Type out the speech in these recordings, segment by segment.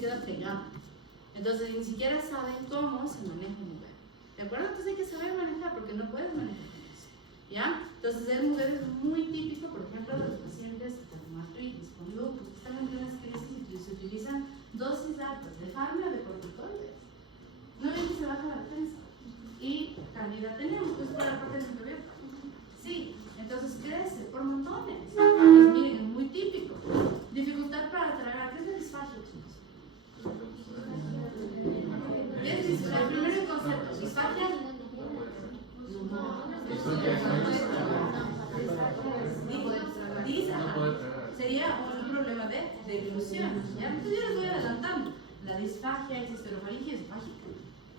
se queda pegado. Entonces ni siquiera saben cómo se maneja un Mover. ¿De acuerdo? Entonces hay que saber manejar porque no puedes manejar con eso. ¿Ya? Entonces el Mover es muy típico, por ejemplo, de los pacientes con artritis, con lupus, que están en plenas crisis y se utilizan dosis altas de fármaco o de corticoides. No ven que se baja la defensa. Y candida tenemos, pues por la parte del microbiota. Sí, entonces crece por montones. Pues miren, es muy típico. Dificultad para tragar. ¿Qué es la disfagia, chicos? ¿Qué es disfagia? El primer concepto, disfagia. Sería un problema de deglución. ¿Ya? Entonces yo les voy adelantando. La disfagia es histerofaringe esofágica.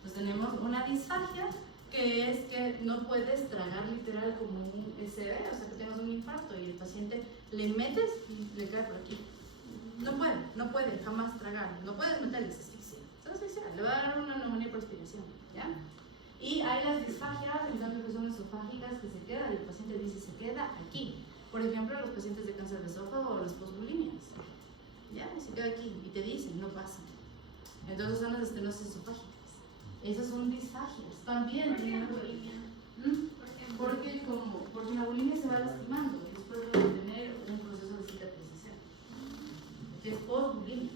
Pues tenemos una disfagia que es que no puedes tragar literal como un SB, o sea que tengas un infarto y el paciente le metes y le cae por aquí. No puede jamás tragar, no puedes meterle, se asfixia, le va a dar una neumonía por aspiración, ¿ya? Y hay las disfagias, en cambio que son esofágicas, que se quedan, el paciente dice se queda aquí. Por ejemplo, los pacientes de cáncer de esófago o las posbulimias, ¿ya? Y se queda aquí y te dicen, no pasa. Entonces son las estenosis esofágicas. Esas son disfagias. También tienen bulimia. Porque la bulimia se va lastimando y después va a tener un proceso de cicatrización, que es postbulimia.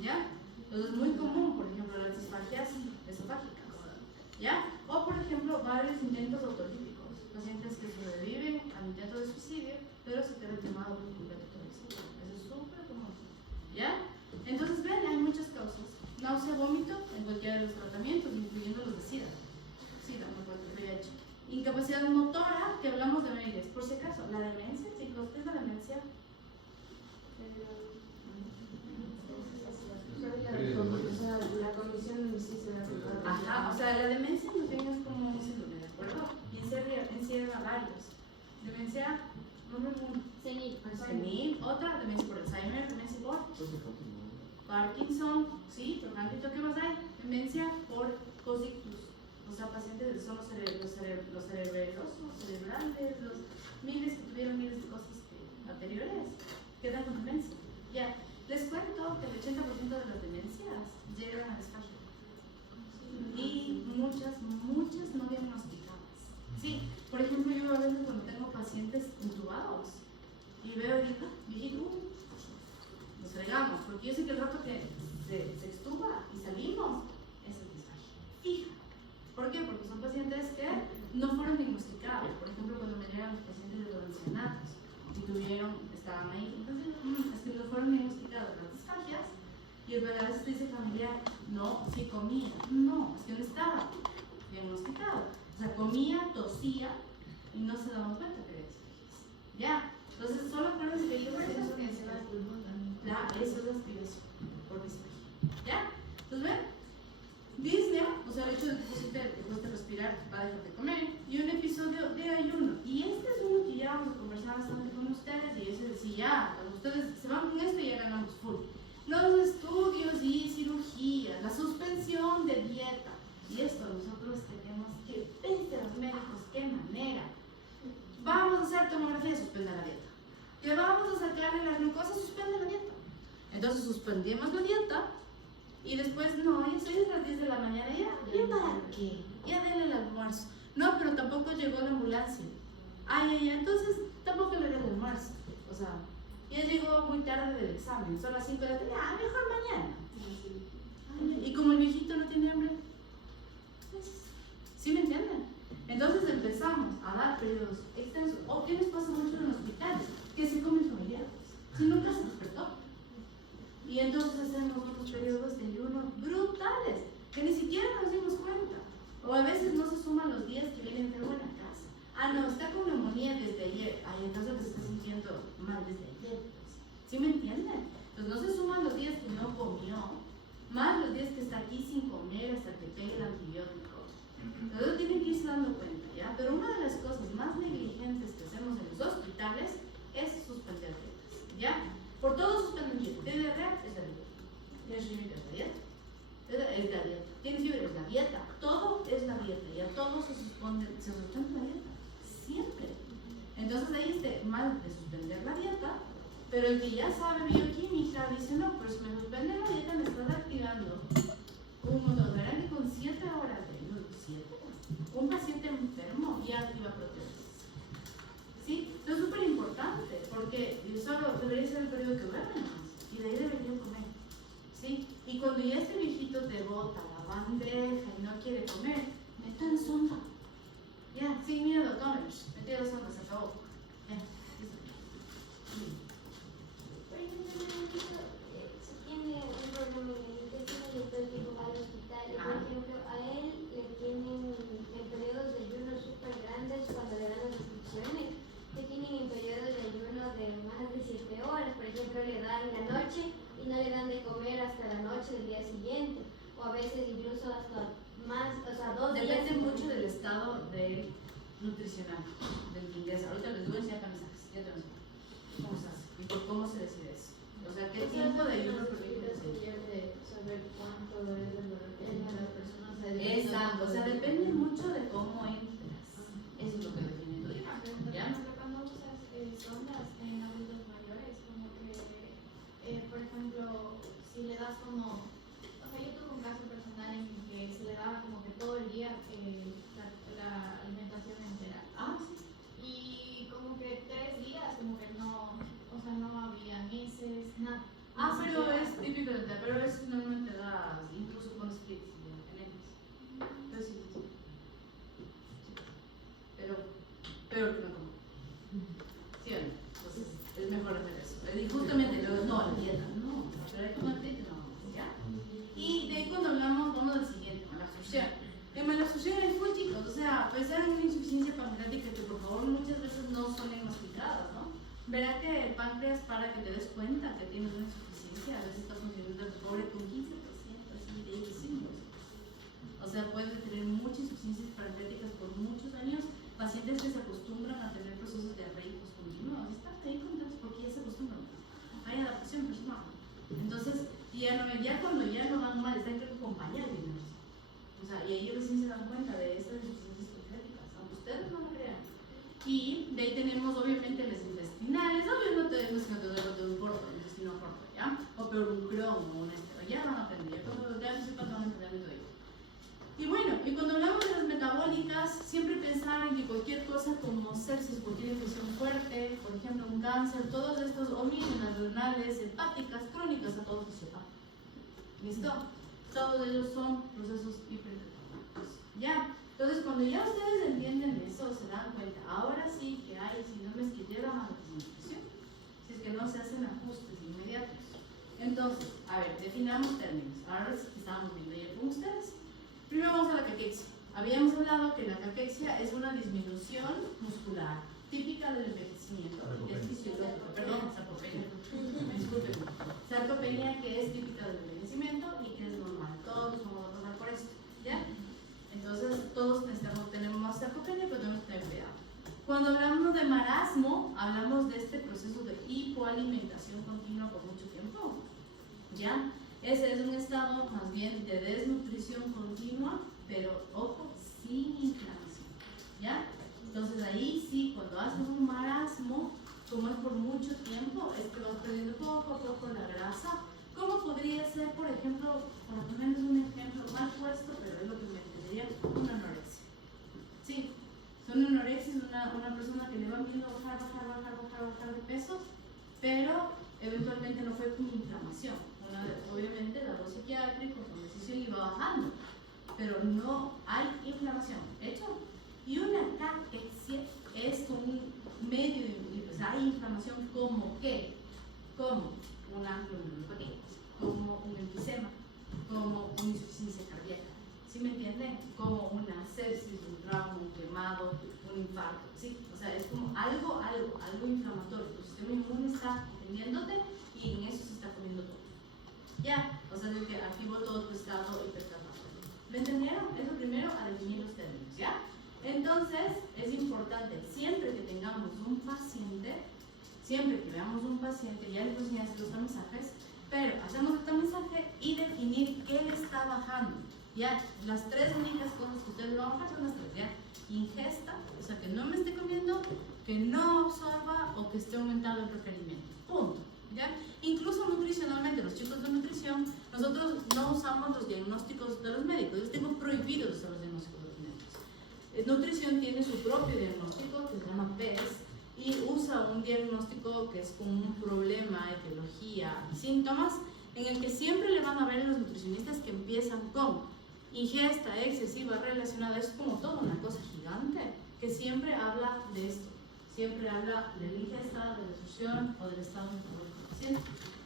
¿Ya? Entonces es muy común, por ejemplo, las disfagias esofágicas. ¿Ya? O por ejemplo, varios intentos autolíticos. Pacientes que sobreviven al intento de suicidio, pero se quedan quemados por completo todo el suicidio. Eso es súper común. ¿Ya? Entonces, ven, hay muchas causas. Náusea, vómito en cualquiera de los tratamientos, incluyendo los de SIDA. SIDA, no puede VIH. Incapacidad motora, que hablamos de memoria. Por si acaso, la demencia, chicos, ¿qué es la demencia? La condición sí se da. Ajá, o sea, la demencia no tienes como un síndrome, ¿de acuerdo? Y encierra varios. Demencia, senil, otra, demencia por Alzheimer, demencia por Parkinson, sí, por ejemplo, ¿qué más hay? Demencia por cosictus, o sea, pacientes son los cerebrales, los miles que tuvieron miles de cosas anteriores, quedan con demencia. Ya, les cuento que el 80% de las demencias llegan a disfagia y muchas no diagnosticadas. Sí, por ejemplo, yo a veces cuando tengo pacientes intubados y veo el viejito, nos fregamos, porque yo sé que el rato que se extuba y salimos es el disfagia fija. ¿Por qué? Porque son pacientes que no fueron diagnosticados. Por ejemplo, cuando me llegan los pacientes de los ancianatos y estaban ahí, entonces es que no fueron diagnosticadas las disfagias y a veces te dice familiar, no, sí comía, no, es que no estaba diagnosticado. O sea, comía, tosía y no se daban cuenta que era disfagias. Ya, entonces solo acuérdense que yo eso es lo que se va al pulmón también. Eso es la aspiración por disfagia. ¿Ya? Entonces, ven, disnea, o sea, el hecho de que te cueste respirar va a dejar de comer, y un episodio de ayuno. Y este es uno que ya vamos a conversar bastante con ustedes, y ese es si ya, cuando ustedes se van con esto ya ganamos full. Los estudios y cirugías, la suspensión de dieta, y esto nosotros tenemos que ver a los médicos qué manera. Vamos a hacer tomografía, suspende la dieta. Que vamos a sacarle la glucosa, suspende la dieta. Entonces suspendimos la dieta y después, no, ya soy de las 10 de la mañana, ¿ya para qué? Ya denle el almuerzo. No, pero tampoco llegó la ambulancia. Entonces tampoco le dé el almuerzo. O sea, ya llegó muy tarde del examen, son las 5 de la tarde, mejor mañana. Y como el viejito no tiene hambre, ¿sí me entienden? Entonces empezamos a dar periodos extensos. ¿O qué nos pasa mucho en hospitales? Que se comen familiares. Si nunca se despertó. Y entonces hacemos unos periodos de ayuno brutales, que ni siquiera nos dimos cuenta. O a veces no se suman los días que viene enfermo en la casa. No, está con neumonía desde ayer. Entonces te está sintiendo mal desde ayer. ¿Sí me entienden? Entonces no se suman los días que no comió, más los días que está aquí sin comer hasta que pegue el antibiótico. Entonces tienen que irse dando cuenta, ¿ya? Pero una de las cosas más negligentes que hacemos en los hospitales es suspender dietas, ¿ya? Por todo suspenden dieta. ¿Tienes diarrea? Es la dieta. ¿Tienes rímida? Es la dieta. Es la dieta. ¿Tienes fiebre? Es la dieta. Todo es la dieta, ¿ya? Todo se suspende la dieta. Siempre. Entonces ahí está mal de suspender la dieta, pero el que ya sabe bioquímica dice, no, pero si me suspenden la dieta me está dando cuando ya este viejito te bota la bandeja y no quiere comer, metan sonda. Ya, sin miedo, tomen. Metí la sonda, se acabó. Ya, listo. Por ejemplo, si tiene un problema en el intestino y todo el tiempo va al hospital, y por ejemplo, a él le tienen en periodos de ayuno súper grandes cuando le dan las instrucciones, que tienen en periodos de ayuno de más de 7 horas, por ejemplo, le dan la noche y no le dan de comer hasta la noche del día siguiente, o a veces incluso hasta más, o sea, 2 días. Depende mucho del estado nutricional del que ingresa. Ahorita les voy a enseñar mensajes. Ya te lo enseño. ¿Cómo se hace? Y por cómo se decide eso. O sea, qué tiempo de ayuno permite de saber cuánto es de lo que las personas. Exacto, o sea, depende mucho de cómo entras. Eso es lo que define tu dieta. ¿Ya? Cuando usas sondas en adultos mayores, como que, por ejemplo, si le das como, o sea, yo tuve un caso personal en el que se le daba como que todo el día la alimentación entera. Ah, sí. Y como que 3 días, como que no, o sea, no había meses, nada. Ah, pero es típico del té, pero es normalmente da incluso con splits y genéticos. Entonces sí, sí. Pero peor que no como. ¿Sí o no? Entonces es mejor hacer eso. Y justamente luego, no, la dieta, no, pero hay que comer no, ¿ya? Y de ahí cuando hablamos, vamos al siguiente, malabsorción. En malabsorción hay full chicos, o sea, pensar en una insuficiencia pancreática que por favor muchas veces no son diagnosticadas, ¿no? Verá que el páncreas, para que te des cuenta que tienes una insuficiencia, a veces está funcionando pobre con 15%, así de decimos. O sea, puedes tener muchas insuficiencias pancreáticas por muchos años, pacientes que se acostumbran a tener procesos diarreicos continuos, están ahí contentos porque ya se acostumbran. Hay adaptación personal. Entonces, ya cuando ya no van mal, están que acompañar bien. O sea, y ahí recién se dan cuenta de estas insuficiencias pancreáticas, aunque ustedes no lo crean. Y de ahí tenemos obviamente las intestinales, obvio no te de un corto, intestino corto, ¿ya? O peor un Crohn o un estero, ya van a aprender, cuando ya no sepan van a entender todo ello. Y bueno, y cuando hablamos de las metabólicas, siempre pensar en que cualquier cosa como sepsis, cualquier infección fuerte, por ejemplo un cáncer, todos estos o bien renales, hepáticas, crónicas, a todos los sepan. ¿Listo? Todos ellos son procesos hipertensos. ¿Ya? Entonces, cuando ya ustedes entienden eso, se dan cuenta, ahora sí que hay síndromes que llevan a la desnutrición, si es que no se hacen ajustes inmediatos. Entonces, a ver, definamos términos. Ahora sí que estábamos viendo ya con ustedes. Primero vamos a la caquexia. Habíamos hablado que la caquexia es una disminución muscular típica del envejecimiento, que es fisiológica, perdón, sarcopenia. Disculpen. Sarcopenia que es típica del envejecimiento y que es normal. Todos vamos a pasar por esto, ¿ya? Entonces, todos tenemos sarcopenia, pero tenemos que tener cuidado. Cuando hablamos de marasmo, hablamos de este proceso de hipoalimentación continua por mucho tiempo, ¿ya? Ese es un estado más bien de desnutrición continua, pero ojo, sin inflamación, ¿ya? Entonces ahí sí, cuando haces un marasmo, como es por mucho tiempo, es que vas perdiendo poco a poco la grasa. ¿Cómo podría ser, por ejemplo, para ponerles un ejemplo mal puesto, pero es lo que me entendería, una anorexia? Sí, una anorexia es una persona que le va viendo bajar de peso, pero eventualmente no fue con inflamación. Obviamente dado psiquiátrico, con decisión iba bajando, pero no hay inflamación. ¿Hecho? Y una caquexia es con un medio, pues hay inflamación como ¿qué? Como una glomerulopatia, como un enfisema, como una insuficiencia cardíaca. ¿Sí me entienden? Como una sepsis, un trauma, un quemado, un infarto. ¿Sí? O sea, es como algo inflamatorio. Tu sistema inmune está entendiéndote y en eso se está comiendo todo. Ya, o sea, es que activo todo tu estado hipercampatorio. ¿Me entendieron? Eso primero a definir los términos, ¿ya? Entonces, es importante, siempre que tengamos un paciente, siempre que veamos un paciente, ya les voy a enseñar los tamizajes, pero hacemos el tamizaje y definir qué le está bajando. Ya, las 3 únicas cosas que ustedes van a bajar son las 3, ¿ya? Ingesta, o sea, que no me esté comiendo, que no absorba o que esté aumentado el requerimiento. Punto. ¿Ya? Incluso nutricionalmente, los chicos de nutrición, nosotros no usamos los diagnósticos de los médicos, yo tengo prohibidos usar los diagnósticos de los médicos. Nutrición tiene su propio diagnóstico que se llama PES y usa un diagnóstico que es como un problema, etiología y síntomas en el que siempre le va van a ver los nutricionistas que empiezan con ingesta excesiva relacionada, es como toda una cosa gigante, que siempre habla de esto, siempre habla de la ingesta, de la nutrición o del estado metabólico del paciente,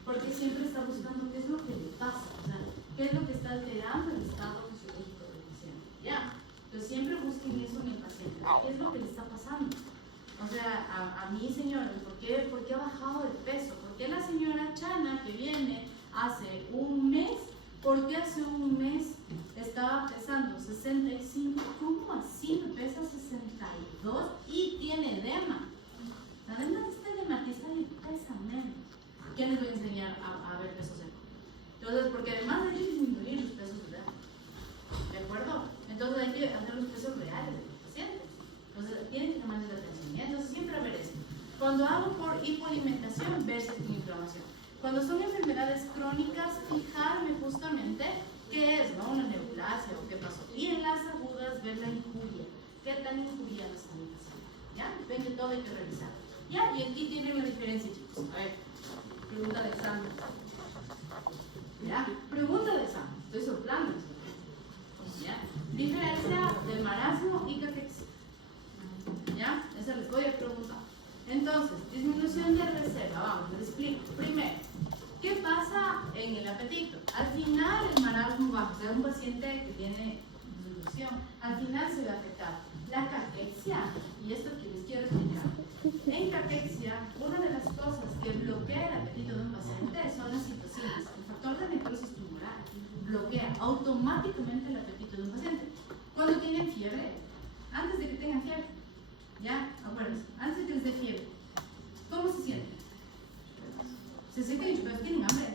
porque siempre está buscando qué es lo que le pasa, o sea, qué es lo que está alterando el estado fisiológico del paciente, ¿ya? Entonces siempre busquen eso en el paciente, qué es lo que le está pasando. O sea, a mí, señora, ¿por qué ha bajado de peso? ¿Por qué la señora Chana que viene hace un mes, por qué hace un mes estaba pesando 65? ¿Cómo así me pesa 62 y tiene edema? Además está edematizada y pesa menos. ¿Quién les voy a enseñar a ver peso seco? Entonces, porque además hay que disminuir los pesos reales. ¿De acuerdo? Entonces hay que hacer los pesos reales de los pacientes. Entonces, tienen que tomarles la atención. ¿Ya? Entonces, siempre a ver esto. Cuando hago por hipoalimentación, ver si tiene inflamación. Cuando son enfermedades crónicas, fijarme justamente qué es, ¿no? Una neoplasia o qué pasó. Y en las agudas, ver la injuria. ¿Qué tan injuriada está mi paciente? ¿Ya? Ven que todo hay que revisar. ¿Ya? Y aquí tienen la diferencia, chicos. A ver, pregunta de examen. ¿Ya? Pregunta de examen. Estoy soplando. ¿Ya? Diferencia del marasmo y caquexia. ¿Ya? Esa les voy a preguntar. Entonces, disminución de reserva. Vamos, les explico. Primero, ¿qué pasa en el apetito? Al final el marasmo baja. O sea, un paciente que tiene disminución, al final se va a afectar. La caquexia, y esto que les quiero explicar. En caquexia, una de las cosas que bloquea el apetito de un paciente son las citocinas. El factor de necrosis tumoral bloquea automáticamente el apetito de un paciente. Cuando tienen fiebre, antes de que tengan fiebre, ¿ya? Acuérdense, antes de que les dé fiebre, ¿cómo se sienten? ¿Se sienten chupados? ¿Tienen hambre?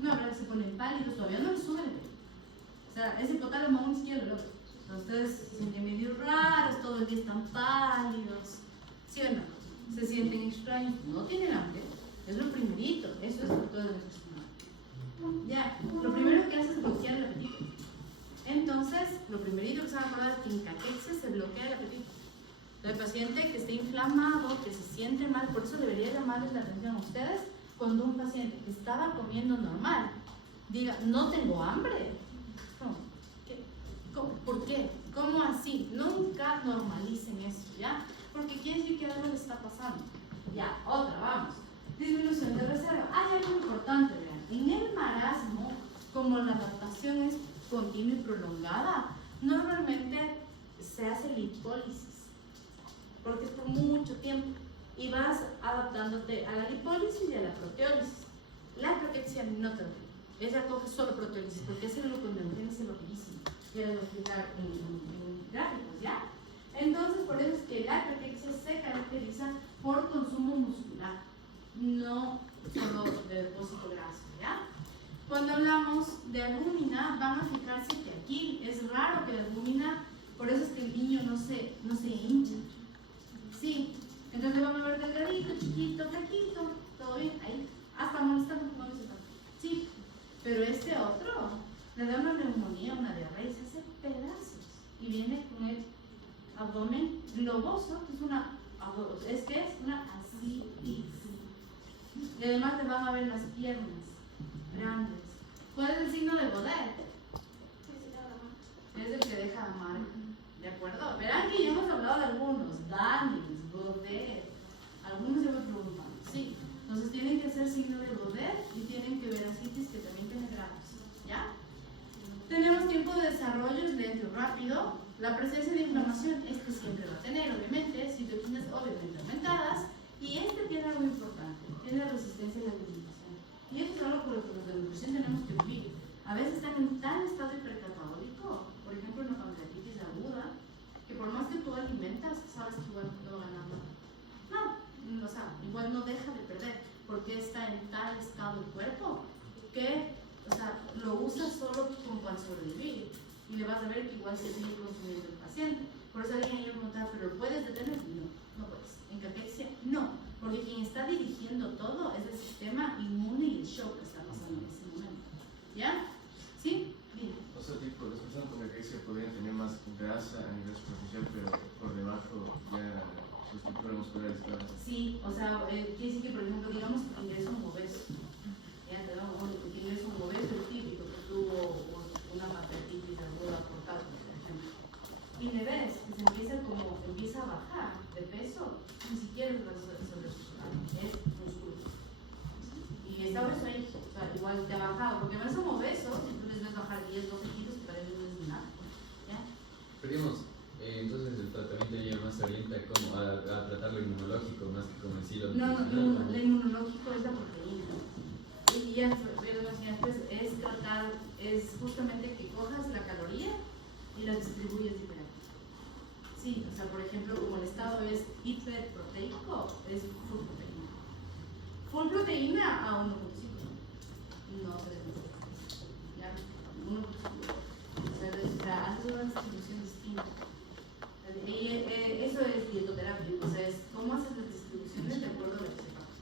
No, ahora se ponen pálidos, todavía no les sube el pecho. O sea, ese hipotálamo aún ni siquiera lo logra. Ustedes se sienten medio raros, todo el día están pálidos, ¿sí o no? Se sienten extraños, no tienen hambre, es lo primerito, eso es todo el estómago. Ya, lo primero que hace es bloquear el apetito. Entonces, lo primerito que se van a acordar es que en caquexia se bloquea el apetito. El paciente que esté inflamado, que se siente mal, por eso debería llamarles la atención a ustedes cuando un paciente que estaba comiendo normal diga, no tengo hambre. ¿Por qué? ¿Cómo así? Nunca normalicen eso, ¿ya? Porque quiere decir que algo le está pasando. Ya, otra, vamos. Disminución de reserva. Hay algo importante, vean. En el marasmo, como la adaptación es continua y prolongada, normalmente se hace lipólisis, porque es por mucho tiempo, y vas adaptándote a la lipólisis y a la proteólisis. La caquexia no te duele. Ella coge solo proteólisis, porque ese gluconeogen es el rapidísimo. Ya lo voy a explicar en gráficos, ¿ya? Entonces, por eso es que la caquexia se caracteriza por consumo muscular, no solo de depósito graso, ¿ya? Cuando hablamos de albúmina, van a fijarse que aquí es raro que la albúmina, por eso es que el niño no se hincha. Sí, entonces vamos a ver delgadito, chiquito, flaquito, todo bien, ahí, hasta molestando, no les está. Sí, pero este otro le da una neumonía, una diarrea, se hace pedazos y viene con el abdomen globoso, que es una ascitis. Y además te van a ver las piernas grandes. ¿Cuál es el signo de Godet? Es el que deja la marca. ¿De acuerdo? Verán que ya hemos hablado de algunos. Danis, Godet. Algunos se me preguntan. Sí. Entonces tienen que hacer signo de Godet y tienen que ver ascitis, que también tiene grados. ¿Ya? Tenemos tiempo de desarrollo, es lento y rápido. La presencia de inflamación, siempre va a tener, obviamente, citoquinas obviamente aumentadas. Y tiene algo importante, tiene resistencia a la alimentación. Y eso es algo por lo que los de nutrición tenemos que vivir. A veces están en tal estado hipercatabólico, por ejemplo, una pancreatitis aguda, que por más que tú alimentas, sabes que igual no va ganando. No, o sea, igual no deja de perder, porque está en tal estado el cuerpo que, o sea, lo usa solo como para sobrevivir. Y le vas a ver que igual se sigue consumiendo el paciente. Por eso alguien iba a preguntar, ¿pero lo puedes detener? No puedes. En caquexia, no. Porque quien está dirigiendo todo es el sistema inmune y el shock que está pasando en ese momento. ¿Ya? ¿Sí? Dime. O sea, tipo, las personas con caquexia podrían tener más grasa a nivel superficial, pero por debajo ya su estructura muscular está... Sí, o sea, quiere decir que, por ejemplo, digamos que ingresa un obeso. Ya te damos que ingresa un obeso, el típico. 10, 12 kilos, para ellos no es nada. ¿Ya? Pero digamos, entonces el tratamiento ya más se orienta como a tratar lo inmunológico más que como en sí lo No, nutricional, lo inmunológico es la proteína. Y ya, pues, es tratar, es justamente que cojas la caloría y la distribuyes diferente. Sí, o sea, por ejemplo, como el estado es hiperproteico, es full proteína. Full proteína a 1.5. No se debe. Ya, 1.5. O sea, haces una distribución distinta. Y eso es dietoterapia, o sea, es cómo haces las distribuciones de acuerdo a lo que se paga.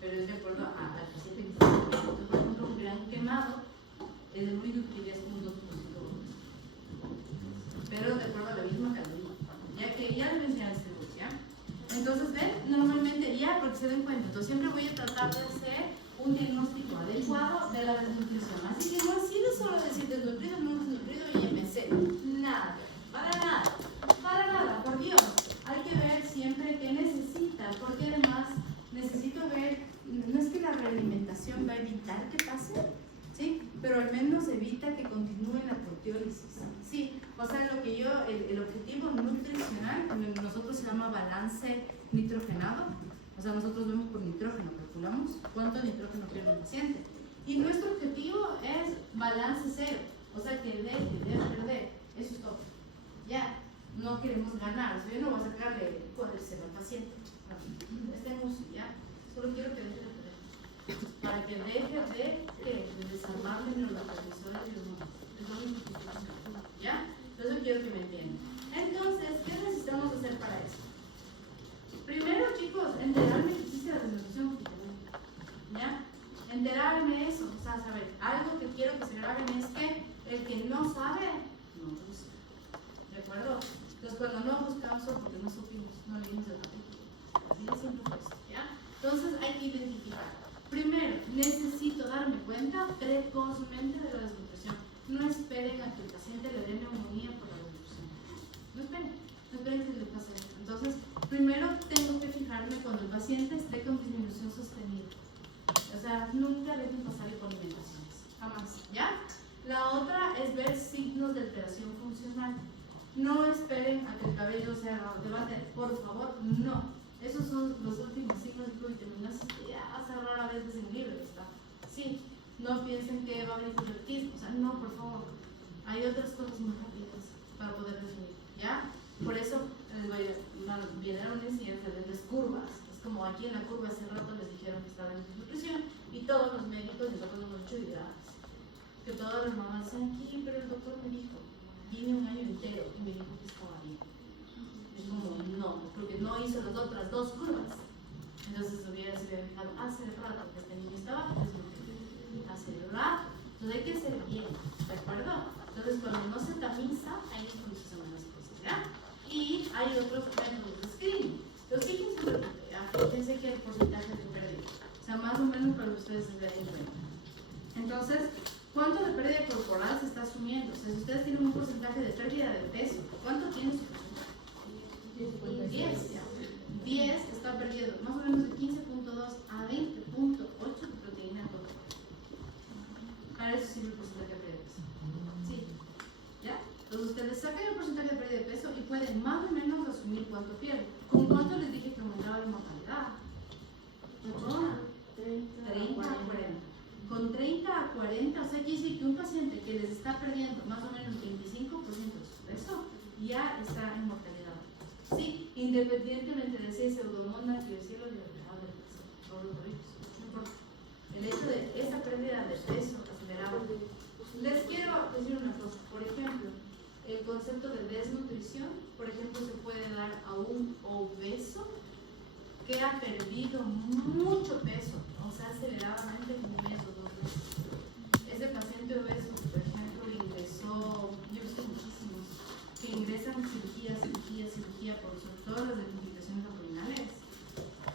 Pero es de acuerdo al paciente que está haciendo. Por ejemplo, un gran quemado es el único que dirías como un 2%. Pero de acuerdo a la misma caloría. Ya que ya les mencioné distribución, ¿ya? Entonces, ven, normalmente ya, porque se den cuenta, entonces siempre voy a tratar de hacer un diagnóstico adecuado de la desnutrición. Así que no sirve solo decir desnutrido, no desnutrido y MC. Nada, para nada, por Dios. Hay que ver siempre qué necesita, porque además necesito ver, no es que la realimentación va a evitar que pase, ¿sí? Pero al menos evita que continúe la proteólisis, ¿sí? O sea, lo que yo, el objetivo nutricional, nosotros se llama balance nitrogenado, o sea, nosotros vemos por nitrógeno, calculamos cuánto nitrógeno pierde el paciente. Y nuestro objetivo es balance cero, o sea, que deje de perder, eso es todo. Ya, no queremos ganar, o sea, yo no voy a sacarle poder cero al paciente, estemos, ya, solo quiero que deje de perder, para que deje de desarmar los neurotransmisores y los hormonas, es lo único que quiero hacer, ¿ya? Eso quiero que me entiendan. Entonces, ¿qué necesitamos hacer para eso? Primero, chicos, enterarme que existe la desnutrición, ¿ya? Enterarme de eso, o sea, saber, algo que quiero que se graben es que el que no sabe, no busca, ¿de acuerdo? Entonces, cuando no buscamos es porque no supimos, no leímos el capítulo, así de simple fue eso, ¿ya? Entonces, hay que identificar. Primero, necesito darme cuenta precozmente de la desnutrición. No esperen a que el paciente le dé neumonía por la desnutrición. No esperen que le pase eso. Entonces, primero tengo que fijarme cuando el paciente esté con disminución sostenida. O sea, nunca dejen pasar hipoalimentaciones, jamás, ¿ya? La otra es ver signos de alteración funcional. No esperen a que el cabello se levante, por favor, no. Esos son los últimos signos de vitaminosis que ya hace rara vez en un libro, ¿está? Sí, no piensen que va a venir hipertiroidismo, o sea, no, por favor. Hay otras cosas más rápidas para poder definir, ¿ya? Por eso les voy a viene una enseñanza de las curvas. Es como aquí en la curva hace rato les dijeron que estaba en nutrición y todos los médicos, nosotros hemos hecho hidratos. Que todas las mamás decían, sí, pero el doctor me dijo, vine un año entero y me dijo que estaba bien. Es como, no, porque no hizo las otras dos curvas. Entonces se hubiera fijado hace rato que este niño estaba desnutrido. Hace rato. Entonces hay que ser bien, ¿de acuerdo? Entonces cuando no se tamiza, ahí es cuando se hacen las cosas, ¿ya? Y hay otros métodos de screening. Entonces fíjense que el porcentaje de pérdida. O sea, más o menos para que ustedes se den cuenta. Entonces, ¿cuánto de pérdida corporal se está asumiendo? O sea, si ustedes tienen un porcentaje de pérdida de peso, ¿cuánto tiene su porcentaje? 10, ya. 10 está perdiendo más o menos de 15.2 a 20.8 de proteína corporal. Para eso sirve el porcentaje de pérdida de peso. Sí. ¿Ya? Entonces ustedes sacan el porcentaje de pérdida de peso y pueden más o menos asumir cuánto pierden. ¿Con cuánto les dije que aumentaba la mortalidad? Con 30 a 40. Con 30 a 40, o sea, quiere decir que un paciente que les está perdiendo más o menos 25% de su peso ya está en mortalidad. Sí, independientemente de si es pseudomonas, tiroxilo, dialogado del peso, todos los ricos, no importa. El hecho de esa pérdida de peso acelerada. Les quiero decir una cosa, por ejemplo, el concepto de desnutrición, por ejemplo, se puede dar a un obeso que ha perdido mucho peso, o sea, aceleradamente en un mes o 2 meses. Ese paciente obeso, por ejemplo, ingresó, yo he visto muchísimos, que ingresan cirugía por sobre todo las identificaciones abdominales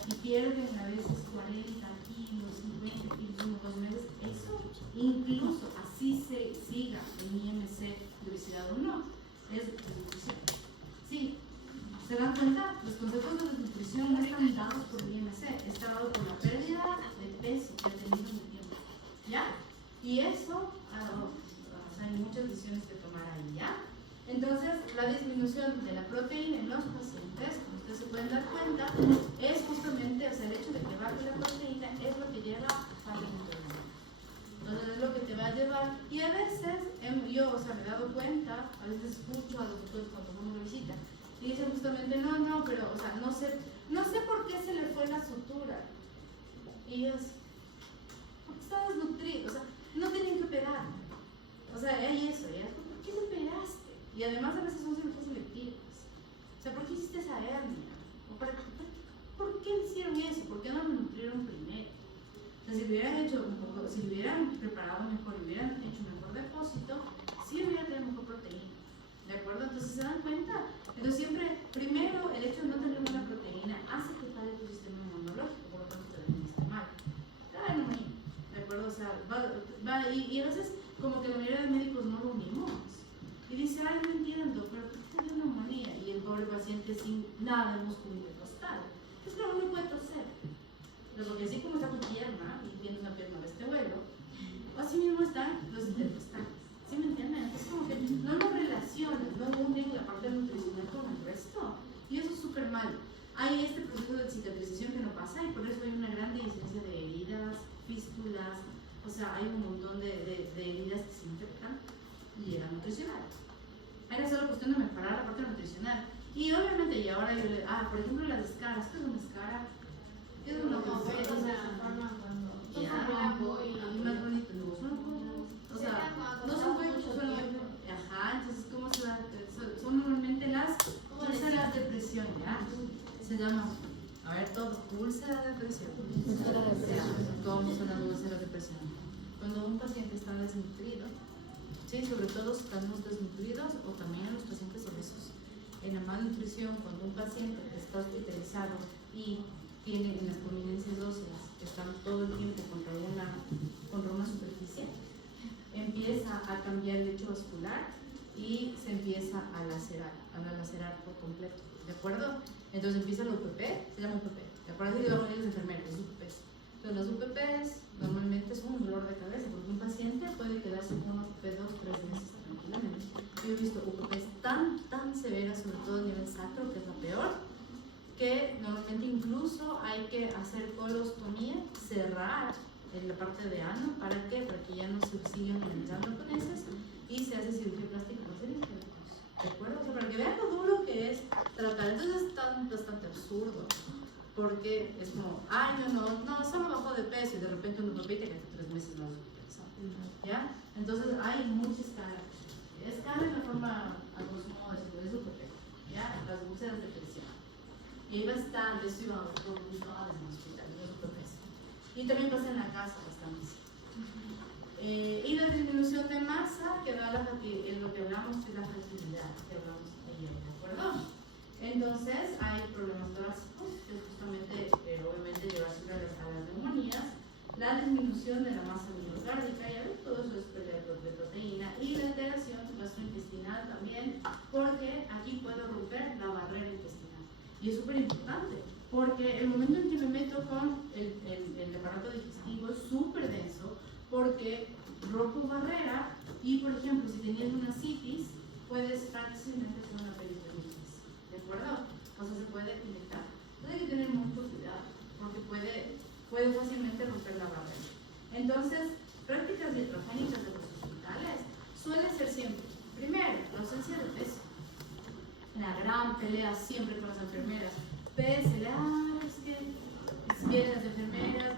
y pierden a veces 40 kilos, 50 kilos en 2 meses. Eso, incluso así se siga en IMC de obesidad o no, es desnutrición. Sí. ¿Se dan cuenta? Los conceptos de desnutrición no están dados por el IMC, está dado por la pérdida de peso que ha tenido en el tiempo. ¿Ya? Y eso, sea, hay muchas decisiones que tomar ahí, ¿ya? Entonces, la disminución de la proteína en los pacientes, como ustedes se pueden dar cuenta, es justamente, o sea, el hecho de que baje la proteína es lo que lleva a falta de intolerante. Entonces, es lo que te va a llevar. Y a veces, yo, o sea, me he dado cuenta, a veces escucho a los doctores cuando vamos de visita, y dicen justamente, no, pero, o sea, no sé por qué se le fue la sutura. Y ellos, porque está desnutrido, o sea, no tienen que pegar. O sea, hay eso, ¿ya? ¿Por qué le pegaste? Y además a veces son cirugías selectivas. O sea, ¿por qué hiciste esa hernia? ¿Por qué hicieron eso? ¿Por qué no lo nutrieron primero? O sea, si lo hubieran hecho un poco, si lo hubieran preparado mejor, hubieran hecho un mejor depósito, sí hubiera tenido mejor proteína. ¿De acuerdo? Entonces, ¿se dan cuenta? Entonces, siempre, primero, el hecho de no tener buena proteína hace que falle tu sistema inmunológico, por lo tanto te defendiste mal. Cada neumonía, ¿de acuerdo? O sea, y a veces, como que la mayoría de médicos no lo unimos. Y dice, ay, no entiendo, pero ¿por qué te dio neumonía? Y el pobre paciente sin nada de músculo intercostal. Es que no puede toser. Pero porque así como está tu pierna, y tienes una pierna de este vuelo, así mismo están los intercostales. ¿Sí me entienden? Es como que no lo relacionan, no unen la parte nutricional con el resto. Y eso es súper mal. Hay este proceso de cicatrización que no pasa y por eso hay una gran incidencia de heridas, fístulas, o sea, hay un montón de heridas que se infectan y llegan a nutricional. Era solo cuestión de mejorar la parte nutricional. Y obviamente, y ahora yo le... por ejemplo, las escaras. ¿Qué es una escara? ¿Qué es una Como escara? se forman cuando Ya, y más bonito, no son huecos. O sea, no son huecos, son huecos. Ajá, entonces, ¿cómo se da? Son normalmente las úlceras de presión, ¿ya? Se llama, a ver, todo, úlcera de presión. ¿Cómo son las úlceras de presión? Cuando un paciente está desnutrido, sí, sobre todo si estamos desnutridos o también en los pacientes obesos. En la malnutrición, cuando un paciente está hospitalizado y tiene en las prominencias óseas que están todo el tiempo contra una superficie, empieza a cambiar el lecho vascular y se empieza a lacerar por completo, ¿de acuerdo? Entonces empieza la UPP, se llama UPP, ¿de acuerdo? Así que vamos a los enfermeros, UPPs. Entonces las UPPs normalmente son un dolor de cabeza porque un paciente puede quedarse con una UPP 2-3 meses tranquilamente. Yo he visto UPPs tan severas, sobre todo a nivel sacro, que es la peor, que normalmente incluso hay que hacer colostomía, cerrar en la parte de ano, ¿para qué? Para que ya no se sigan entrando con esas y se hace cirugía plástica para hacer injertos, ¿de acuerdo? O sea, para que vean lo duro que es tratar. Entonces es bastante absurdo, porque es como, ay, no, solo bajó de peso y de repente uno te queda 3 meses más de peso, ¿ya? Entonces hay mucha escala. Escala en la forma, a grosso modo, de su UPP, ¿ya? Las úlceras de presión. Y hay bastante, estoy a los hospitales, los UPPs. Y también pasa en la casa bastante. Y la disminución de masa, que da en lo que hablamos es la fertilidad, que hablamos ayer, ¿de acuerdo? Entonces hay problemas torácicos, que es justamente, obviamente, llevar siempre a las neumonías, la disminución de la masa miocárdica, ya ven, todo eso es pérdida de proteína, y la alteración gastrointestinal también, porque aquí puedo romper la barrera intestinal. Y es súper importante, porque el momento en que me meto con el aparato digestivo es súper denso, porque rompo barrera y, por ejemplo, si tenías una citis, puedes fácilmente hacer una peritonitis, ¿de acuerdo? O sea, se puede infectar. Entonces hay que tener mucho cuidado, porque puede fácilmente romper la barrera. Entonces, prácticas dietogénicas de los hospitales suele ser siempre, primero, la ausencia de peso. La gran pelea siempre con las enfermeras. Pésele, es que vienen las enfermeras,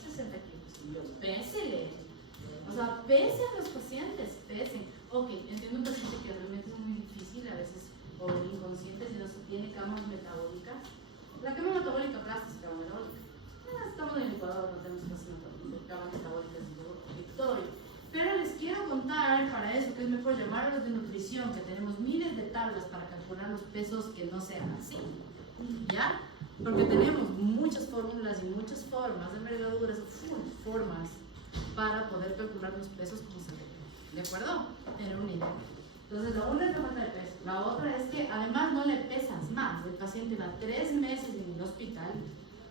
60 kilos, y yo, pésele. O sea, pesen los pacientes, pesen. Ok, entiendo un paciente que realmente es muy difícil, a veces, o inconsciente, si no se tiene camas metabólicas. La cama metabólica plástica, cama metabólica. Estamos en el Ecuador, no tenemos camas metabólicas y todo. Pero les quiero contar para eso que es mejor llamar a los de nutrición, que tenemos miles de tablas para calcular los pesos que no sean así, ¿ya? Porque tenemos muchas fórmulas y muchas formas de envergaduras, formas para poder calcular los pesos como se debe, ¿de acuerdo? Tener una idea. Entonces, la una es la falta de peso, la otra es que además no le pesas más. El paciente va 3 meses en el hospital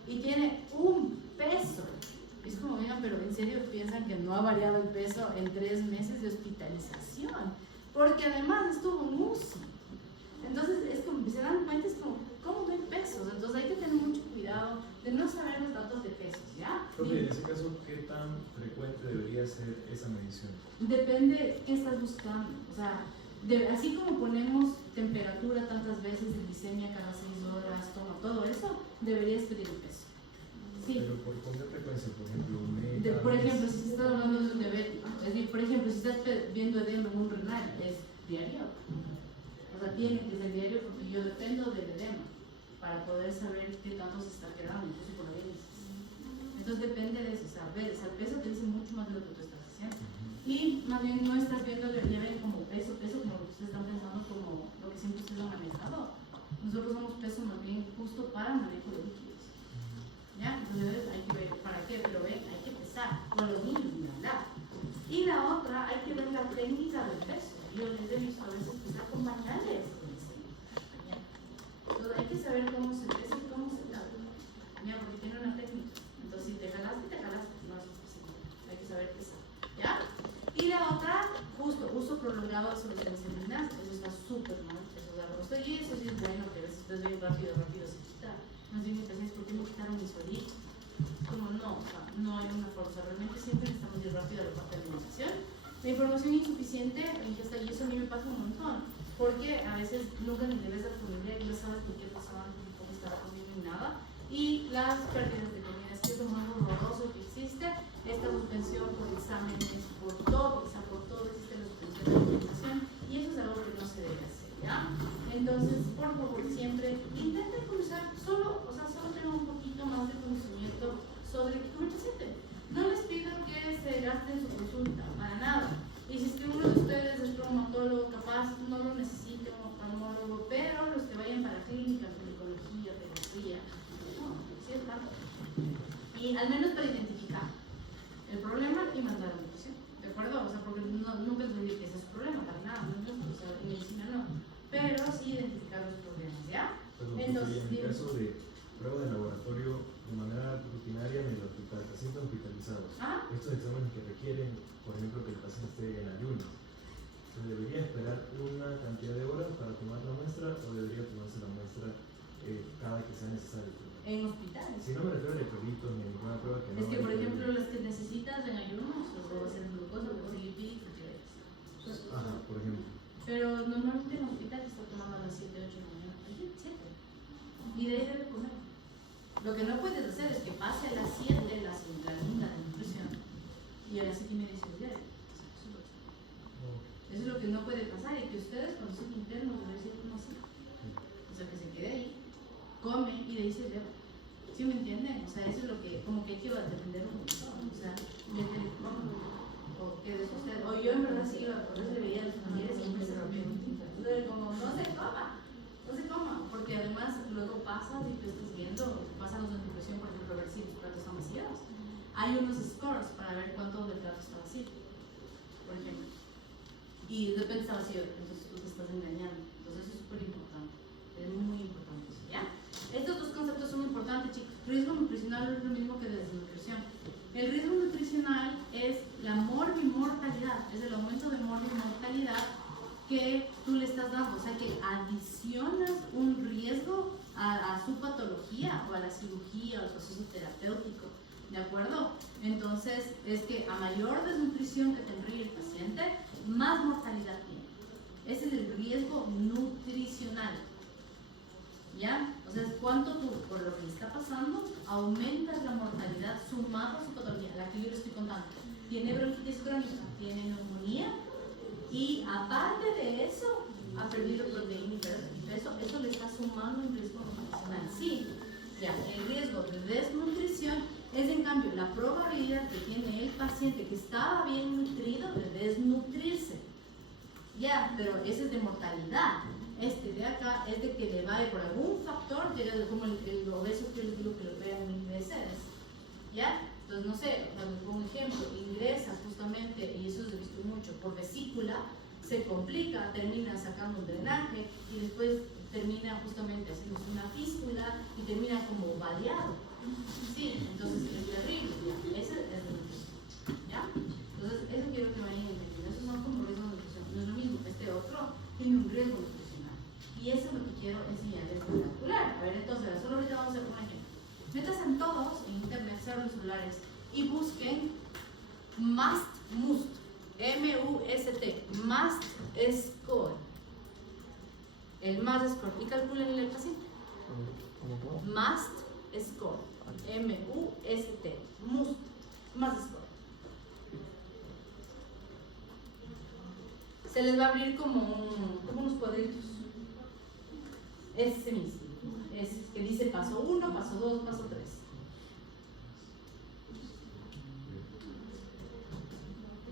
y tiene un peso. es como, vengan, pero en serio piensan que no ha variado el peso en 3 meses de hospitalización, porque además estuvo en UCI. Entonces es como, se dan cuenta, es como, ¿cómo ven pesos? Entonces hay que tener mucho cuidado de no saber los datos de pesos, ¿ya? Profe, en ese caso, ¿qué tan frecuente debería ser esa medición? Depende qué estás buscando, o sea, así como ponemos temperatura tantas veces de glicemia cada 6 horas, como todo eso, deberías pedir el peso. Sí. Pero ¿con qué frecuencia? Por ejemplo, Por ejemplo, si estás hablando de un diabético, es decir, por ejemplo, si estás viendo edema en un renal, es diario. O sea, tiene que ser diario porque yo dependo del edema para poder saber qué tanto se está quedando, incluso por ahí. Entonces depende de eso, o sea, el peso te dice mucho más de lo que tú estás haciendo. Y más bien no estás viendo el relieve como peso como lo que ustedes están pensando, como lo que siempre ustedes han manejado. Nosotros damos peso más bien justo para manejo de líquidos. ¿Ya? Entonces hay que ver para qué, pero ven, hay que pesar con los niños, ¿verdad? Y la otra, hay que ver la técnica del peso. Yo les he visto a veces pesar con pañales. Entonces hay que saber cómo se pesa y cómo se da. Ya, porque tiene una técnica. Entonces si te jalaste, no es suficiente. Hay que saber pesar. ¿Ya? Y la otra, justo, uso prolongado de soluciones salinas. Eso está súper mal. Eso da gusto. Y eso sí es bueno, que a veces ustedes ven rápido se quita. Nos dicen pacientes, ¿por qué me quitaron mi suelito? Como no, o sea, no hay una forma. Realmente siempre necesitamos ir rápido a la parte de alimentación. La información insuficiente, y hasta eso a mí me pasa un montón, porque a veces nunca ni le ves a tu familia y no sabes por qué pasaban, cómo estaba comiendo ni nada. Y las pérdidas de comida, es que es lo más horroroso que existe. Esta suspensión por exámenes, por todo existe la suspensión de alimentación, y eso es algo que no se debe hacer, ¿ya? Entonces, por favor, siempre intenten comenzar solo tengan un poquito más de conocimiento sobre el paciente. No les pidan que se gasten su consulta, para nada. Y si es que uno de ustedes es traumatólogo, capaz no lo necesite un oftalmólogo, pero los que vayan para clínica, ginecología, pediatría, no, sí es tanto. Y al menos para identificar el problema y mandar a nutrición, ¿de acuerdo? O sea, porque nunca les voy a decir que ese es su problema, para nada, no, o sea, en medicina no, pero sí identificar los problemas, ¿ya? Perdón, Entonces, en el caso de prueba de laboratorio de manera rutinaria en el hospital, pacientes hospitalizados, estos exámenes que requieren, por ejemplo, que el paciente esté en ayunas, ¿se debería esperar una cantidad de horas para tomar la muestra o debería tomarse la muestra cada que sea necesario? En hospitales. Si no me refiero a electrolitos ni a ninguna prueba que no. Es que, por ejemplo, las que necesitas en ayunos, los debo hacer en glucosa, glucosilipids, tiroides. Ajá, por ejemplo. Pero normalmente en hospital está tomando a las 7, 8 de la mañana. 7. Y de ahí debe comer. Lo que no puedes hacer es que pase a las 7 la linda de nutrición y a las 7:30 se olvide. Eso es lo que no puede pasar, y que ustedes cuando son internos deben ser como así. O sea, que se quede ahí, come y de ahí se lleva. ¿Sí me entienden? O sea, eso es lo que, como que hay que defender un montón. O sea, vete de come. O que de usted, o yo en verdad sí iba a correr, le veía a las familias y siempre se rompía un tinta. Entonces, como no se coma, porque además luego pasas y tú estás viendo, pasan los de nutrición, por ejemplo, a ver si los platos están vacíos. Hay unos scores para ver cuánto del plato está vacío, por ejemplo. Y de repente está vacío, entonces tú te estás engañando. Entonces eso es súper importante, es muy importante eso, ¿ya? Estos dos conceptos son importantes, chicos. Riesgo nutricional es lo mismo que desnutrición. El riesgo nutricional es la morbimortalidad, es el aumento de morbimortalidad que tú le estás dando, o sea que adicionas un riesgo a su patología o a la cirugía o al proceso terapéutico, ¿de acuerdo? Entonces es que a mayor desnutrición que tendría el paciente, más mortalidad tiene. Ese es el riesgo nutricional, ¿ya? O sea, es cuánto tú, por lo que le está pasando, aumentas la mortalidad sumado a su patología, la que yo le estoy contando. Tiene bronquitis crónica, tiene neumonía, y aparte de eso, ha perdido proteína y peso, eso le está sumando un riesgo nutricional. Sí, ya, el riesgo de desnutrición es en cambio la probabilidad que tiene el paciente que estaba bien nutrido de desnutrirse. Ya, pero ese es de mortalidad. Este de acá es de que le va por algún factor, como el obeso que les digo que lo vean 1000 veces. ¿Ya? Entonces, no sé, les pongo un ejemplo, ingresas justamente, y eso se ha visto mucho, por vesícula, se complica, termina sacando un drenaje y después termina justamente haciéndose una fístula y termina como baleado. Sí, entonces es terrible. Ese es el nutrición. ¿Ya? Entonces, eso quiero que vayan entendiendo. Esos son como riesgos de nutrición. No es lo mismo. Este otro tiene un riesgo nutricional. Y eso es lo que quiero enseñarles en particular. A ver, entonces, solo ahorita vamos a hacer un ejemplo. Métanse todos en internet, sean los celulares, y busquen MUST, M-U-S-T, MUST score. El MUST score. Y calculen el paciente. MUST score. M-U-S-T. MUST score. Se les va a abrir como unos cuadritos. Ese mismo. Es que dice paso 1, paso 2, paso 3.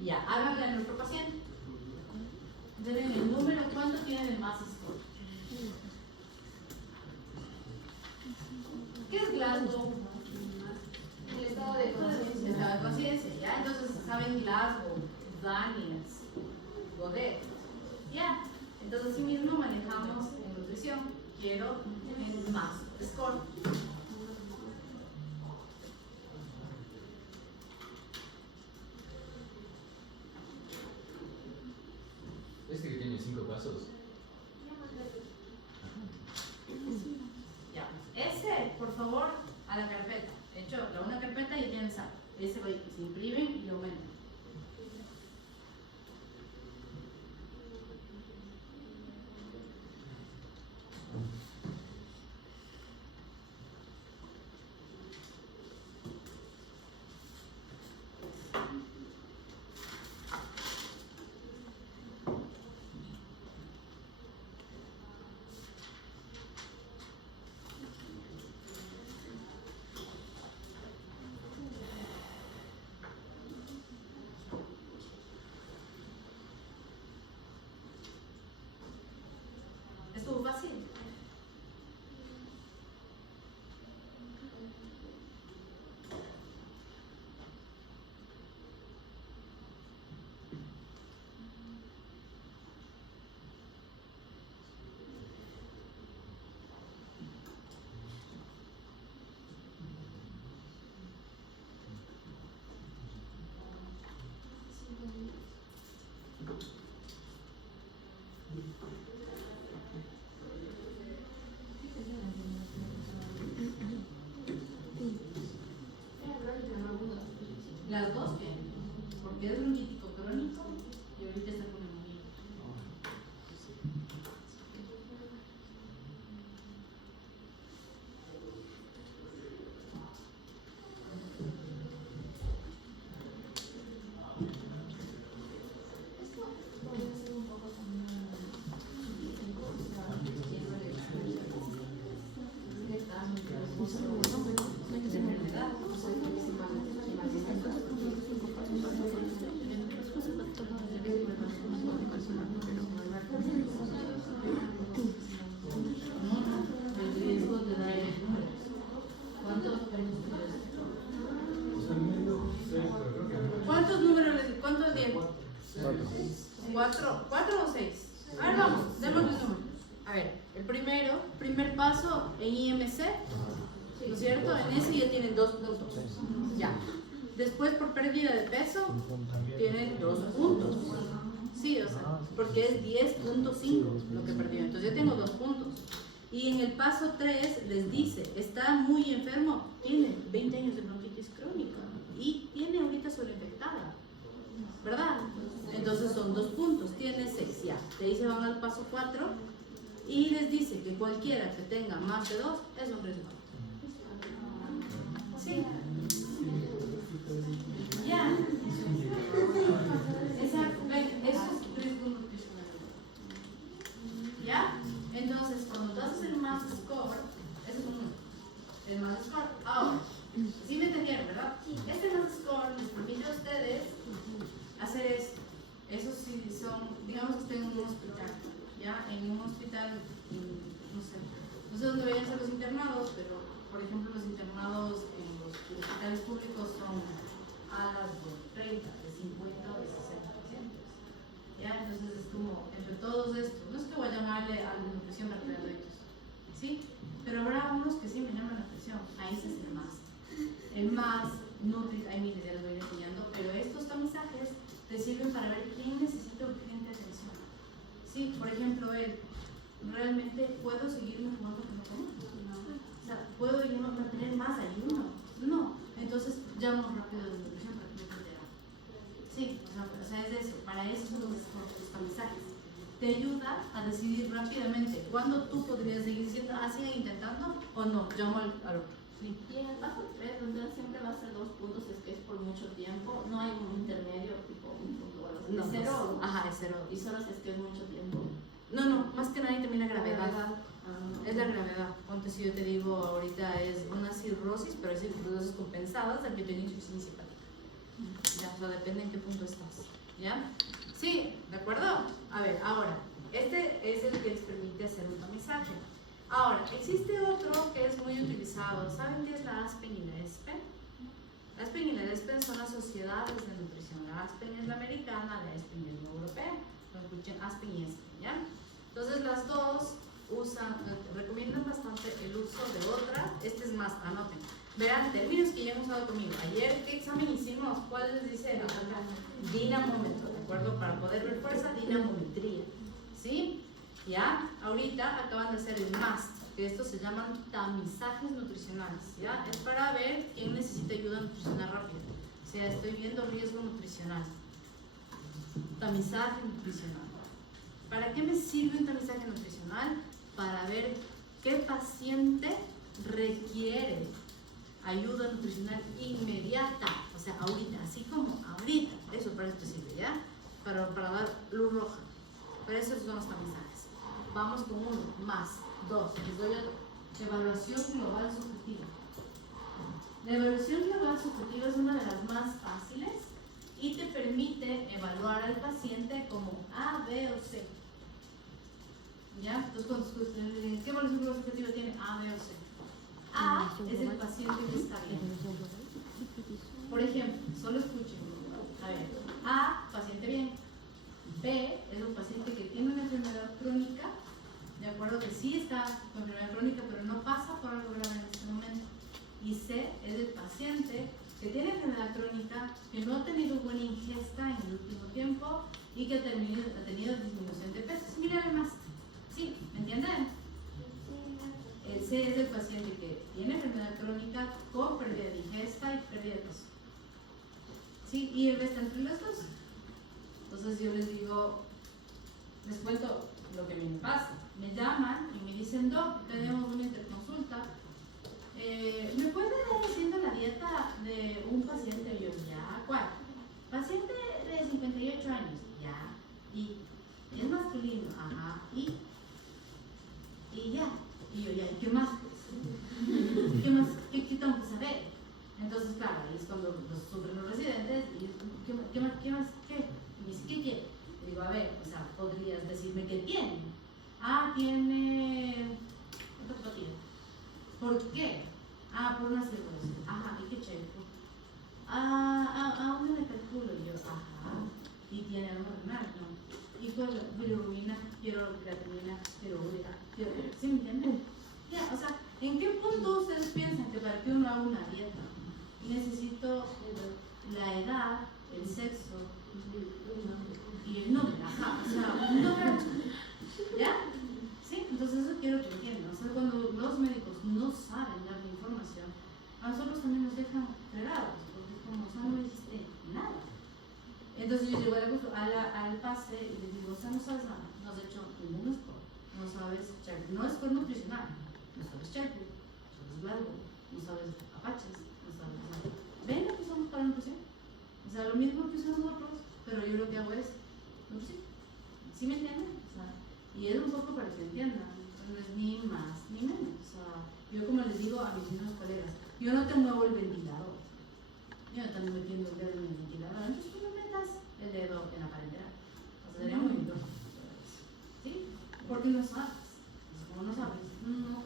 Ya, háganle a nuestro paciente. Deben el número, ¿cuánto tienen el MUST score? ¿Qué es Glasgow? El estado de conciencia. El estado de conciencia, ¿ya? Entonces, ¿saben Glasgow, Daniels, Godet? ¿Ya? Entonces, así mismo manejamos en nutrición. Quiero el MUST score. Este que tiene 5 pasos. Ya. Ese, por favor, a la carpeta. Hecho, una carpeta y ya sabe. Ese va, se imprimen y aumentan. Estuvo fácil. Las dos, porque es bronquítico crónico y ahorita está con neumonía. ¿Cuántos números les cuántos dieron? ¿Cuatro o 6? A ver, vamos, demos los números. A ver, el primer paso en IMC, ¿no es cierto? En ese ya tienen 2 puntos. Ya. Después, por pérdida de peso, tienen 2 puntos. Sí, o sea, porque es 10.5 lo que perdió. Entonces, yo tengo 2 puntos. Y en el paso 3 les dice, está muy enfermo, tiene 20 años de bronquitis crónica y tiene ahorita sobreinfectada, ¿verdad? Entonces son 2 puntos, tiene 6 ya. De ahí se van al paso 4 y les dice que cualquiera que tenga más de 2 es un riesgo. Sí. Ya. Exacto, eso es riesgo nutricional. ¿Ya? Entonces, cuando tú haces el MUST score, ese es el MUST score. Ahora, ¿sí me entendieron, verdad? Este MUST score les permite a ustedes hacer esto. Eso sí son, digamos que estén en un hospital, ¿ya? En un hospital, no sé dónde vayan a ser los internados, pero, por ejemplo, los internados en los hospitales públicos son alas de 30, de 50 o de 60 pacientes. ¿Ya? Entonces es como, entre todos estos, no es que voy a llamarle a la nutrición a creadores, ¿sí? Pero habrá unos que sí me llaman la atención, ahí se hace más. te sirven para ver quién necesita urgente atención. Sí, por ejemplo, ¿realmente puedo seguirme jugando con el tema? No. O sea, ¿puedo yo no mantener más ayuno? No. Entonces, llamo rápido de nutrición para que me pueda. Sí, o sea, es eso. Para eso son los tamizajes. Te ayuda a decidir rápidamente cuándo tú podrías seguir diciendo, sigue intentando o no, llamo al otro. Sí. Y en el paso 3, donde siempre va a ser 2 puntos, es que es por mucho tiempo, no hay un intermedio, tipo un punto o algo así. No, ¿Es cero? Ajá, es cero. Y solo si es que es mucho tiempo. No, más que nada también la gravedad. Es la gravedad. Ponte, si yo te digo ahorita es una cirrosis, pero es cirrosis compensadas al que tiene insuficiencia hepática. Ya, o sea, depende en qué punto estás. ¿Ya? Sí, ¿de acuerdo? A ver, ahora, este es el que les permite hacer un tamizaje. Ahora, existe otro que es muy utilizado. ¿Saben qué es la ASPEN y la ESPEN? La ASPEN y la ESPEN son las sociedades de nutrición. La ASPEN es la americana, la ESPEN es la europea. Lo escuchen, ASPEN y ESPEN, ¿ya? Entonces las dos recomiendan bastante el uso de otra. Este es más, anoten. Verán, términos que ya hemos usado conmigo. Ayer, ¿qué examen hicimos? ¿Cuál les dice? Dinamómetro, ¿de acuerdo? Para poder ver fuerza, dinamometría. ¿Sí? ¿Ya? Ahorita acaban de hacer el MAST, que estos se llaman tamizajes nutricionales. ¿Ya? Es para ver quién necesita ayuda nutricional rápida. O sea, estoy viendo riesgo nutricional. Tamizaje nutricional. ¿Para qué me sirve un tamizaje nutricional? Para ver qué paciente requiere ayuda nutricional inmediata, o sea, ahorita, así como ahorita, eso para esto sirve, ¿ya? Para dar luz roja. Pero esos son los tamizajes. Vamos con uno, más, dos, les doy otro. Evaluación global subjetiva. La evaluación global subjetiva es una de las más fáciles y te permite evaluar al paciente como A, B o C. ¿Ya? Entonces, ¿qué evaluación global subjetiva tiene A, B o C? A es el paciente que está bien. Por ejemplo, solo escuchen. A ver, A, paciente bien. B es un paciente que tiene una enfermedad crónica, de acuerdo que sí está con enfermedad crónica, pero no pasa por algo grave en este momento. Y C es el paciente que tiene enfermedad crónica, que no ha tenido buena ingesta en el último tiempo y que ha tenido disminución de peso. Mira más. ¿Sí? ¿Me entienden? El C es el paciente que tiene enfermedad crónica con pérdida de ingesta y pérdida de peso. ¿Sí? Y el B está entre los dos. Entonces yo les digo, les cuento lo que a mí me pasa. Me llaman y me dicen, Doc, tenemos una interconsulta. ¿Me puede dar haciendo la dieta de un paciente? Y yo, ya, ¿cuál? Paciente de 58 años, ya. Y es masculino, ajá. Y ya. Y yo, ya, ¿y qué más? ¿Qué más? ¿Qué tengo que saber? Entonces, claro, ahí es cuando sufren los residentes. Y ¿qué más? ¿Qué? Y dice, ¿qué quiere? Le digo, a ver, o sea, podrías decirme qué tiene. Tiene hepatopatía. ¿Por qué? Por una cirrosis. Ajá, ¿y qué checo? ¿A dónde le calculo? Y yo, ajá. ¿Y tiene algo renal? No. ¿Y cuál? Bilirrubina, quiero creatinina, quiero urea, quiero... ¿Sí me entienden? Ya, o sea, ¿en qué punto ustedes piensan que para que uno haga una dieta necesito la edad, el sexo y el número? Ajá, o sea, un número. ¿Ya? ¿Sí? Entonces eso quiero que entiendan. O sea, cuando los médicos no saben dar la información, a nosotros también nos dejan fregados, porque es como, o sea, no existe nada. Entonces yo llego al pase y les digo, o sea, no sabes nada, no has hecho ningún score, no sabes Charpy, no es score nutricional, no sabes Charpy, no sabes Glasgow, no sabes Apaches, no sabes nada. ¿Ven lo que usamos para nutrición? O sea, lo mismo que usamos nosotros, pero yo lo que hago es nutrición. ¿Sí me entienden? O sea, y es un poco para que entiendan, no es ni más ni menos. O sea, yo como les digo a mis mismos colegas, yo no te muevo el ventilador, yo no te ando metiendo el dedo en el ventilador, entonces tú no metas el dedo en la pared. O sea, sería muy duro. ¿Sí? Porque no sabes. Como no sabes, no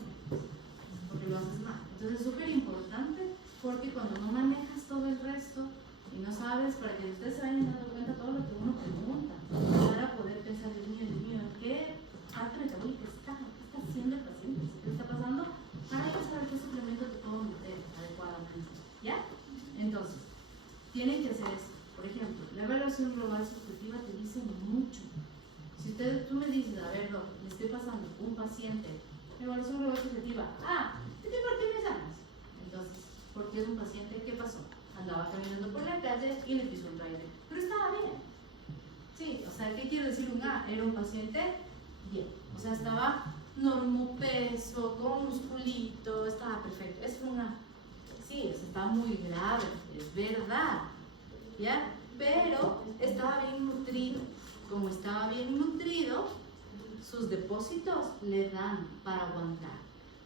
porque lo haces mal. Entonces es súper importante porque cuando no manejas todo el resto y no sabes, para que ustedes se vayan dando cuenta de todo lo que uno pregunta, para poder pensar, Dios mío, ¿qué parte metabólica está haciendo el paciente? ¿Qué está pasando? Para saber qué suplemento te puedo meter adecuadamente. ¿Ya? Entonces, tienen que hacer eso. Por ejemplo, la evaluación global subjetiva te dice mucho. Si tú me dices, a ver, Doc, le estoy pasando un paciente, evaluación global subjetiva, tiene Parkinson. Entonces, ¿por qué es un paciente? ¿Qué pasó? Andaba caminando por la calle y le pisó un trailer, pero estaba bien. Sí, o sea, ¿qué quiere decir un A? Era un paciente bien, o sea, estaba normopeso, con musculito, estaba perfecto. Es una, sí, o sea, estaba muy grave, es verdad, ¿ya? Pero estaba bien nutrido. Como estaba bien nutrido, sus depósitos le dan para aguantar.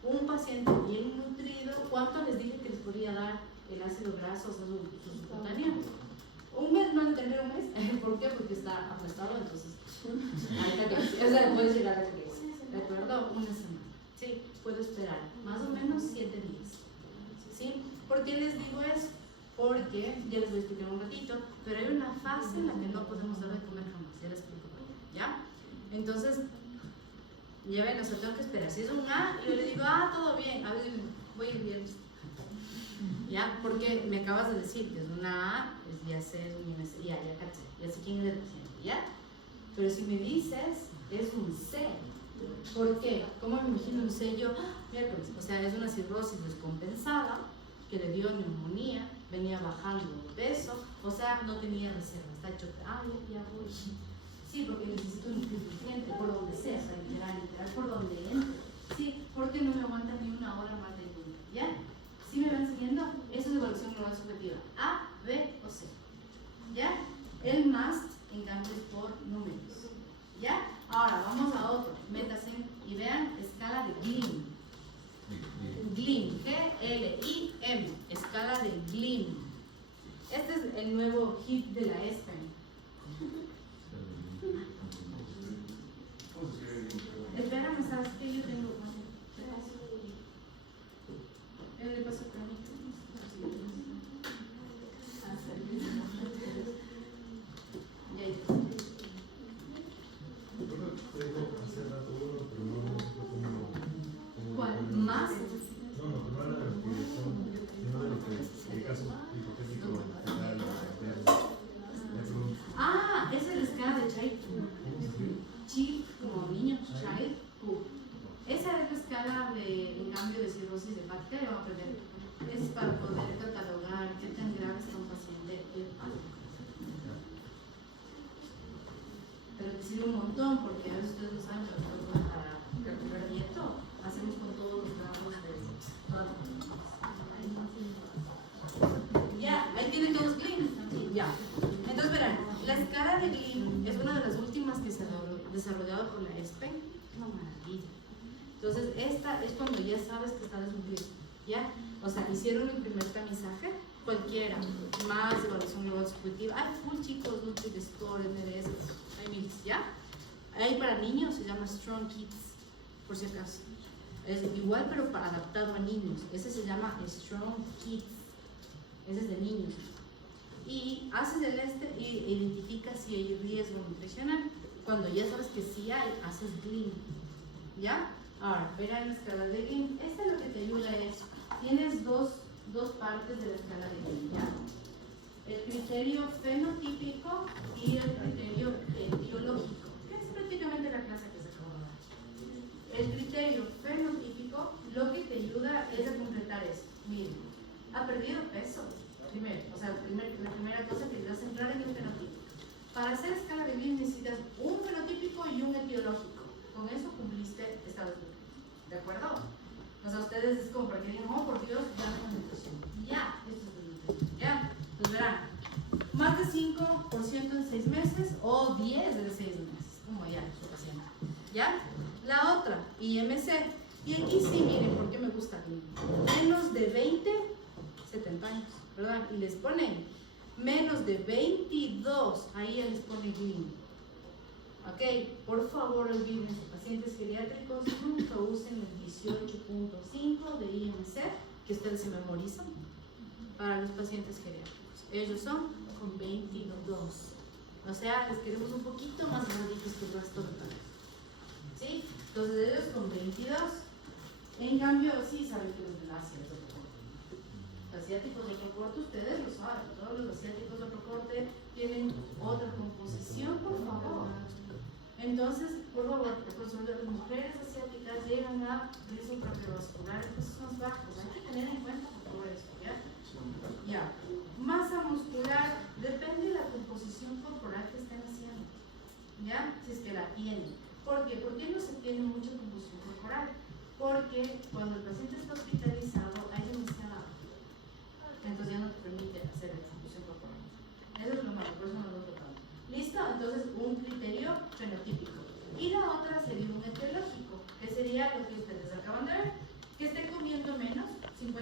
Un paciente bien nutrido, ¿cuánto les dije que les podía dar el ácido graso, o sea, su subcutáneo? Un mes, no le tendré un mes. ¿Por qué? Porque está aplastado, entonces. O sea, puede llegar a la crisis. ¿De acuerdo? Una semana. Sí, puedo esperar. Más o menos 7 días. ¿Sí? ¿Por qué les digo eso? Porque, ya les voy a explicar un ratito, pero hay una fase en la que no podemos dar de comer jamás. Ya les explico por qué. ¿Ya? Entonces, ya ven, o sea, tengo que esperar. Si es un A, yo le digo, todo bien. A ver, voy el viernes. ¿Ya? Porque me acabas de decir que es una A, pues ya sé, es un IMC, ya caché, ya sé quién es el paciente, ¿ya? Pero si me dices, es un C. ¿Por qué? ¿Cómo me imagino un C yo? Miércoles, o sea, es una cirrosis descompensada que le dio neumonía, venía bajando de peso, o sea, no tenía reserva, está hecho, ya voy. Sí, porque necesito un nutriente, por donde sea, o sea, literal, por donde entre. Sí, porque no me aguanta ni una hora más de luna, ¿ya? ¿Sí me van siguiendo? Eso es evaluación global subjetiva. A, B o C. ¿Ya? El MAST, en cambio, es por números. ¿Ya? Ahora, vamos a otro. Métanse y vean escala de Gleam. Gleam, G-L-I-M. Escala de Gleam. Este es el nuevo hit de la ESPEN. Espérame, ¿sabes qué? Yo tengo le pasó a mí. ¿Cuál? ¿Más? No, no era de los que son, sino de los que, el caso hipotético Esa es la escala de Child. Child, como niño, Child. Esa es la escala de, en cambio, de cirrosis de bacteria, va a aprender. Es para poder catalogar qué tan grave está un paciente hepático. Pero te sirve un montón, porque a veces ustedes lo saben, pero nosotros para calcular nieto, hacemos con todos los grados de todas las cosas. Ya, ahí tienen todos Gleam. Ya. Entonces, verán, la escala de Gleam es una de las últimas que se ha desarrollado por la ESPEN. Una maravilla. Entonces, esta es cuando ya sabes que está desnutrido, ¿ya? O sea, hicieron el primer tamizaje, cualquiera, más evaluación global subjetiva. Hay full chicos, Nutri-Score, NRS, hay miles, ¿ya? Hay para niños, se llama Strong Kids, por si acaso. Es igual, pero adaptado a niños. Ese se llama Strong Kids. Ese es de niños. Y haces el y identificas si hay riesgo nutricional. Cuando ya sabes que sí hay, haces Gleam, ¿ya? Ahora, verán la escala de Gleam. Esta lo que te ayuda es, tienes dos partes de la escala de Gleam, ¿ya? El criterio fenotípico y el criterio etiológico, que es prácticamente la clase que se acaba de dar. El criterio fenotípico lo que te ayuda es a completar esto. Miren, ha perdido peso, primero, o sea, la primera cosa que te vas a entrar en el fenotípico. Para hacer escala de Gleam necesitas un fenotípico y un etiológico. Con eso cumpliste esta vez. ¿De acuerdo? O sea, ustedes es como para que digan, por Dios, ya no es nutrición. Ya, esto es nutrición. Ya, pues verán, más de 5% en 6 meses o 10 de 6 meses, como ya su paciente. ¿Ya? La otra, IMC. Y aquí sí, miren, ¿por qué me gusta Gleam? Menos de 20, 70 años, ¿verdad? Y les ponen menos de 22, ahí ya les pone Gleam. Ok, por favor, olvídense, pacientes geriátricos, nunca usen el 18.5 de IMC, que ustedes se memorizan, para los pacientes geriátricos. Ellos son con 22. O sea, les queremos un poquito más gorditos que el resto de pacientes. ¿Sí? Entonces, ellos con 22. En cambio, sí saben que los del Asia es otro corte. Asiáticos de otro corte, ustedes lo saben. Todos los asiáticos de otro corte tienen otra composición, por favor. Entonces, por favor, las mujeres asiáticas llegan a riesgo cardiovascular, entonces más bajos. Hay que tener en cuenta por favor eso, ¿ya? Ya. Masa muscular depende de la composición corporal que estén haciendo, ¿ya? Si es que la tienen. ¿Por qué? ¿Por qué no se tiene mucha composición corporal? Porque cuando el paciente está hospitalizado hay demasiada agua. Entonces ya no te permite hacer la composición corporal. Eso es lo malo, por eso no lo tocamos. ¿Listo? Entonces un criterio fenotípico. Y la otra sería un etiológico, que sería lo que ustedes acaban de ver, que esté comiendo menos, 50%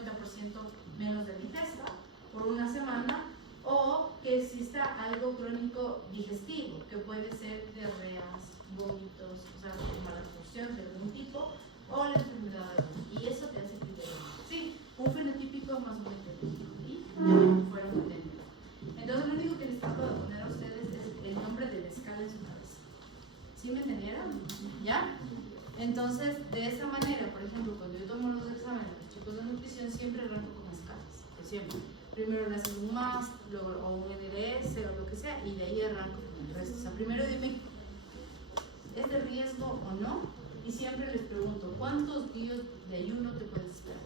menos de ingesta por una semana, o que exista algo crónico digestivo, que puede ser diarreas, vómitos, o sea, mala absorción de algún tipo, o la enfermedad de Crohn. Y eso te hace criterio. Sí, un fenotípico más un etiológico. Y fueron entendidos. Entonces, lo único que les trato de poner a ustedes es el nombre de la escala en su cabeza. ¿Sí me entendieron? ¿Ya? Entonces, de esa manera, por ejemplo, cuando yo tomo los exámenes de los chicos de nutrición, siempre arranco con escalas. Por siempre. Primero le hacen un MAST, luego o un NDS o lo que sea, y de ahí arranco con el resto. O sea, primero dime, ¿es de riesgo o no? Y siempre les pregunto, ¿cuántos días de ayuno te puedes esperar?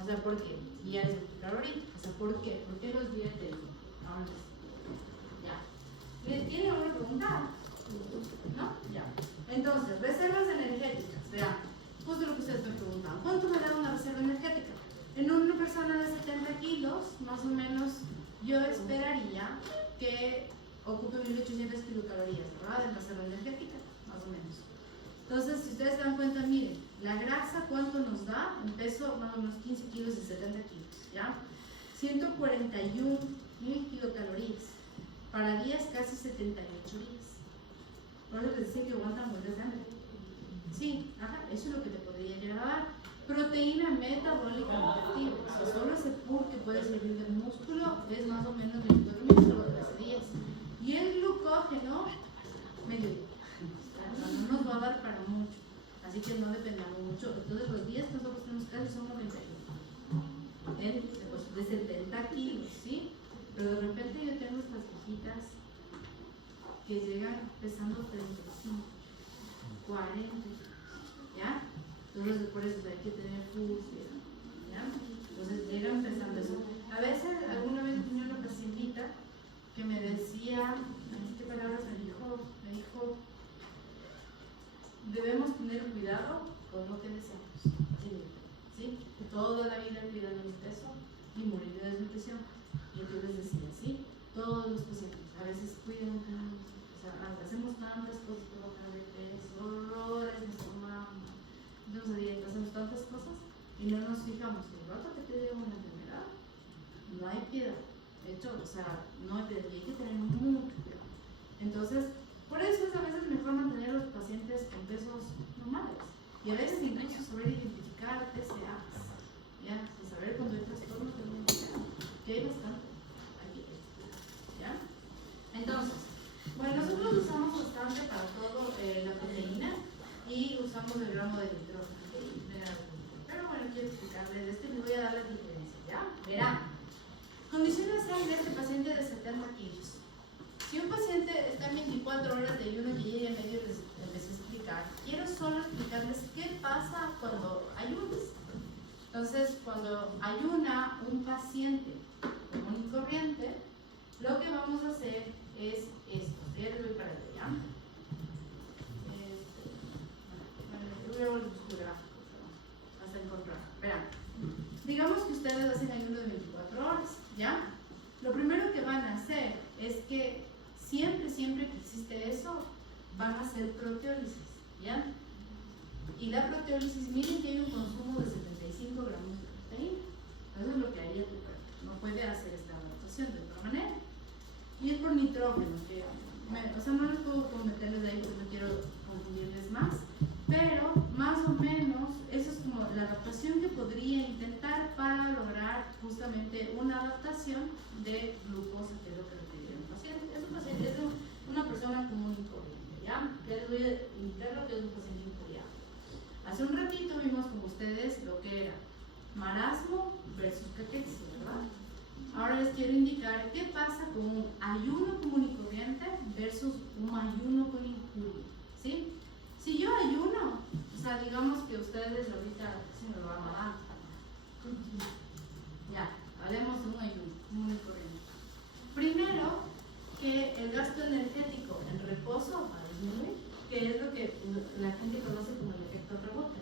O sea, ¿por qué? Y ya les voy a explicar ahorita. O sea, ¿por qué? ¿Por qué los días de ayuno? Ahora sí. Ya. ¿Le tiene alguna pregunta? ¿No? Ya. Entonces, reservas energéticas. Vean, justo lo que ustedes me preguntan. ¿Cuánto me da una reserva energética? En una persona de 70 kilos, más o menos, yo esperaría que ocupe 1800 kilocalorías, ¿verdad? En reserva energética, más o menos. Entonces, si ustedes se dan cuenta, miren, la grasa, ¿cuánto nos da? En peso, más o menos 15 kilos de 70 kilos, ¿ya? 141.000 kilocalorías. Para días, casi 78 días. Por eso les decía que aguantan muertes de hambre. Sí, ajá, eso es lo que te podría llegar a dar. Proteína metabólica activa. O sea, solo ese PUR que puede servir de músculo es más o menos 22.000, solo 13 días. Y el glucógeno, medio día. No nos va a dar para mucho. Así que no dependamos mucho. Entonces, los días que nosotros tenemos casi son 91. De 70 kilos, ¿sí? Pero de repente yo tengo estas viejitas que llegan pesando 35, 40, ¿ya? Entonces por eso hay que tener fuerza, ¿ya? Entonces llegan pesando eso. A veces, alguna vez tenía una pacientita que me decía, ¿qué palabras me dijo, debemos tener cuidado con lo que deseamos, ¿sí? Toda la vida cuidando mi peso y morir de desnutrición. Y yo les decía, ¿sí? Todos los pacientes a veces cuidan tanto, o sea, hacemos tantas cosas para bajar de peso, horrores, nos tomamos, entonces dietas, hacemos tantas cosas y no nos fijamos que el rato que te dio una enfermedad, no hay piedad. De hecho, o sea, no hay piedad y hay que tener mucho cuidado. Entonces, por eso es a veces mejor mantener a los pacientes con pesos normales y a veces incluso saber identificar TCAs, ¿ya? Y saber cuando hay trastornos de alimentación, que hay bastante aquí, ¿ya? Entonces, bueno, nosotros usamos bastante para todo la proteína y usamos el gramo de nitrógeno, pero bueno, quiero explicarles esto y les voy a dar las diferencias, ¿ya? Verán, condiciones hay de este paciente de 70 kilos. Si un paciente está en 24 horas de ayuno, que ya medio les empecé a explicar, quiero solo explicarles qué pasa cuando ayunas. Entonces, cuando ayuna un paciente común y corriente, lo que vamos a hacer es esto. Ya les voy para allá. Voy a buscar hasta encontrar. Verán, digamos que ustedes hacen ayuno de 24 horas, ¿ya? Lo primero que van a hacer es que siempre que existe eso, van a hacer proteólisis, ¿ya? Y la proteólisis, miren que hay un consumo de 75 gramos de proteína. Eso es lo que haría tu cuerpo. No puede hacer esta adaptación de otra manera. Y es por nitrógeno, que, o sea, no les puedo meterles de ahí porque no quiero confundirles más, pero más o menos eso es como la adaptación que podría intentar para lograr justamente una adaptación de glucosa, que es lo que requiere un paciente. Es un paciente, es una persona común y corriente, ¿ya? Ya les voy a indicar lo que es un paciente imperial. Hace un ratito vimos con ustedes lo que era marasmo versus caquexia, ¿verdad? Ahora les quiero indicar qué pasa con un ayuno común y corriente versus un ayuno con injuria, ¿sí? Si yo ayuno, o sea, digamos que ustedes ahorita se me va a matar. Ya, hablemos de un ayuno común y corriente. Primero, que el gasto energético en reposo va a disminuir, que es lo que la gente conoce como el efecto rebote.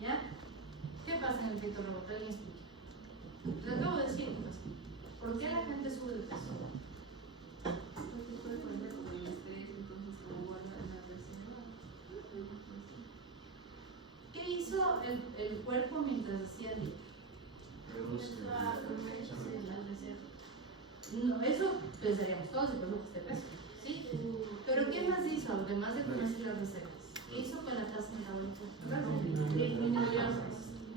¿Ya? ¿Qué pasa en el efecto rebote? Alguien explique. Les acabo de decir, pues, ¿por qué la gente sube de peso? Porque puede poner como el estrés, entonces como guarda la reserva. ¿Qué hizo el cuerpo mientras hacía dieta? Reduce Las reservas. No, eso pensaríamos todos y por lo que esté peso, ¿sí? Pero ¿qué más hizo, además de comerse las reservas? ¿Qué hizo con la tasa metabólica? Disminuyó.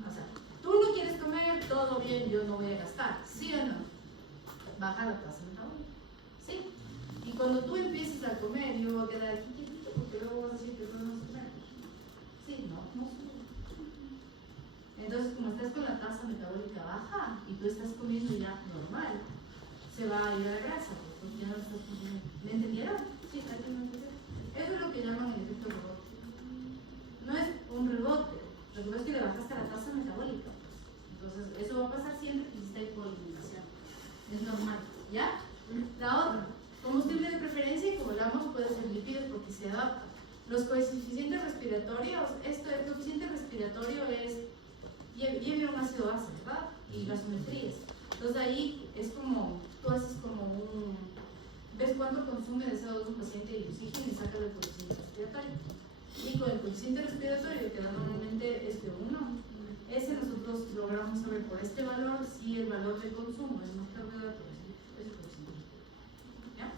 O sea, tú no quieres comer, todo bien, yo no voy a gastar, ¿sí o no? Baja la tasa metabólica, ¿sí? Y cuando tú empieces a comer, yo voy a quedar aquí quietito porque luego vas a decir que no vas a comer. Sí, no sube. Entonces, como estás con la tasa metabólica baja y tú estás comiendo ya normal, se va a ir a la grasa, porque ya no estás comiendo. ¿Me entendieron? Sí, alguien me entendió. Eso es lo que llaman el efecto rebote. No es un rebote, lo que pasa es que le bajaste la tasa metabólica. Entonces, eso va a pasar siempre que exista hipoalimentación. Es normal, ¿ya? La otra, combustible de preferencia, y como hablamos, puede ser lípidos porque se adapta. Los coeficientes respiratorios, el coeficiente respiratorio es, lleva un ácido base, ¿verdad? Y gasometrías. Entonces ahí es como, tú haces como ves cuánto consume de CO2 un paciente y oxígeno y sacas el coeficiente respiratorio. Y con el coeficiente respiratorio, que normalmente es de 1, ese nosotros logramos saber por este valor si el valor de consumo es más carbohidrato o ese coeficiente. ¿Ya?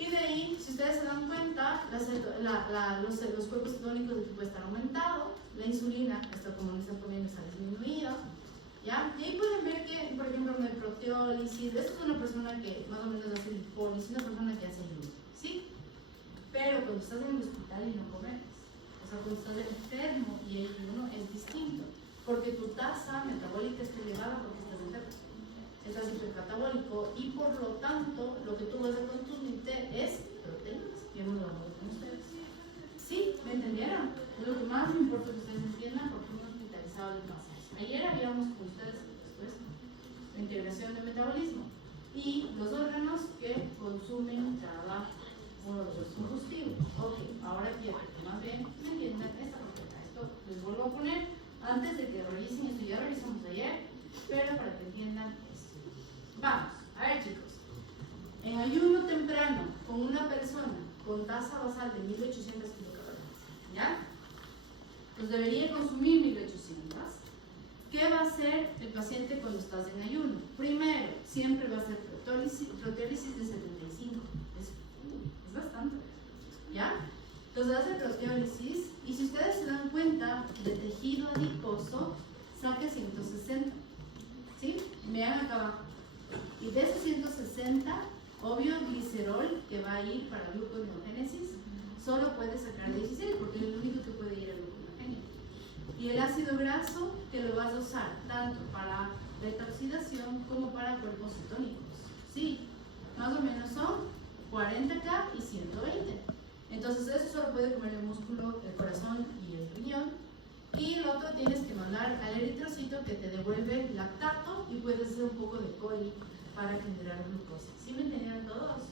Y de ahí, si ustedes se dan cuenta, los cuerpos cetónicos de tipo están aumentados, la insulina, como no están comiendo, está disminuida. ¿Ya? Y ahí pueden ver que, por ejemplo, en el proteólisis, esto es una persona que más o menos hace lipólisis, una persona que hace ayuno, ¿sí? Pero cuando estás en el hospital y no comes, o sea, cuando estás enfermo y hay ayuno, es distinto, porque tu tasa metabólica está elevada porque estás enfermo, estás hipercatabólico y por lo tanto, lo que tú vas a consumirte es proteínas, que hemos hablado con ustedes. ¿Sí? ¿Me entendieron? Es lo que más me importa que ustedes entiendan porque uno hospitalizado le pasa. Ayer habíamos con ustedes después la integración del metabolismo y los órganos que consumen cada uno de los combustibles. Ok, ahora quiero que más bien me entiendan esta parte. Esto les vuelvo a poner antes de que revisen esto, ya revisamos ayer, pero para que entiendan esto. Vamos, a ver chicos, en ayuno temprano con una persona con tasa basal de 1800 kilocalorías, ¿ya? Pues debería consumir 1800. ¿Qué va a hacer el paciente cuando estás en ayuno? Primero, siempre va a ser proteólisis de 75. Es bastante. ¿Ya? Entonces hace proteólisis y si ustedes se dan cuenta de tejido adiposo, saca 160. ¿Sí? Vean acá abajo. Y de esos 160, obvio glicerol que va a ir para gluconeogénesis, solo puede sacar 16 porque es el único que puede ir a gluconeogénesis. Y el ácido graso que lo vas a usar tanto para beta oxidación como para cuerpos cetónicos. Sí, más o menos son 40K y 120. Entonces eso solo puede comer el músculo, el corazón y el riñón. Y el otro tienes que mandar al eritrocito que te devuelve lactato y puedes hacer un poco de coli para generar glucosa. ¿Sí me entendieron todos?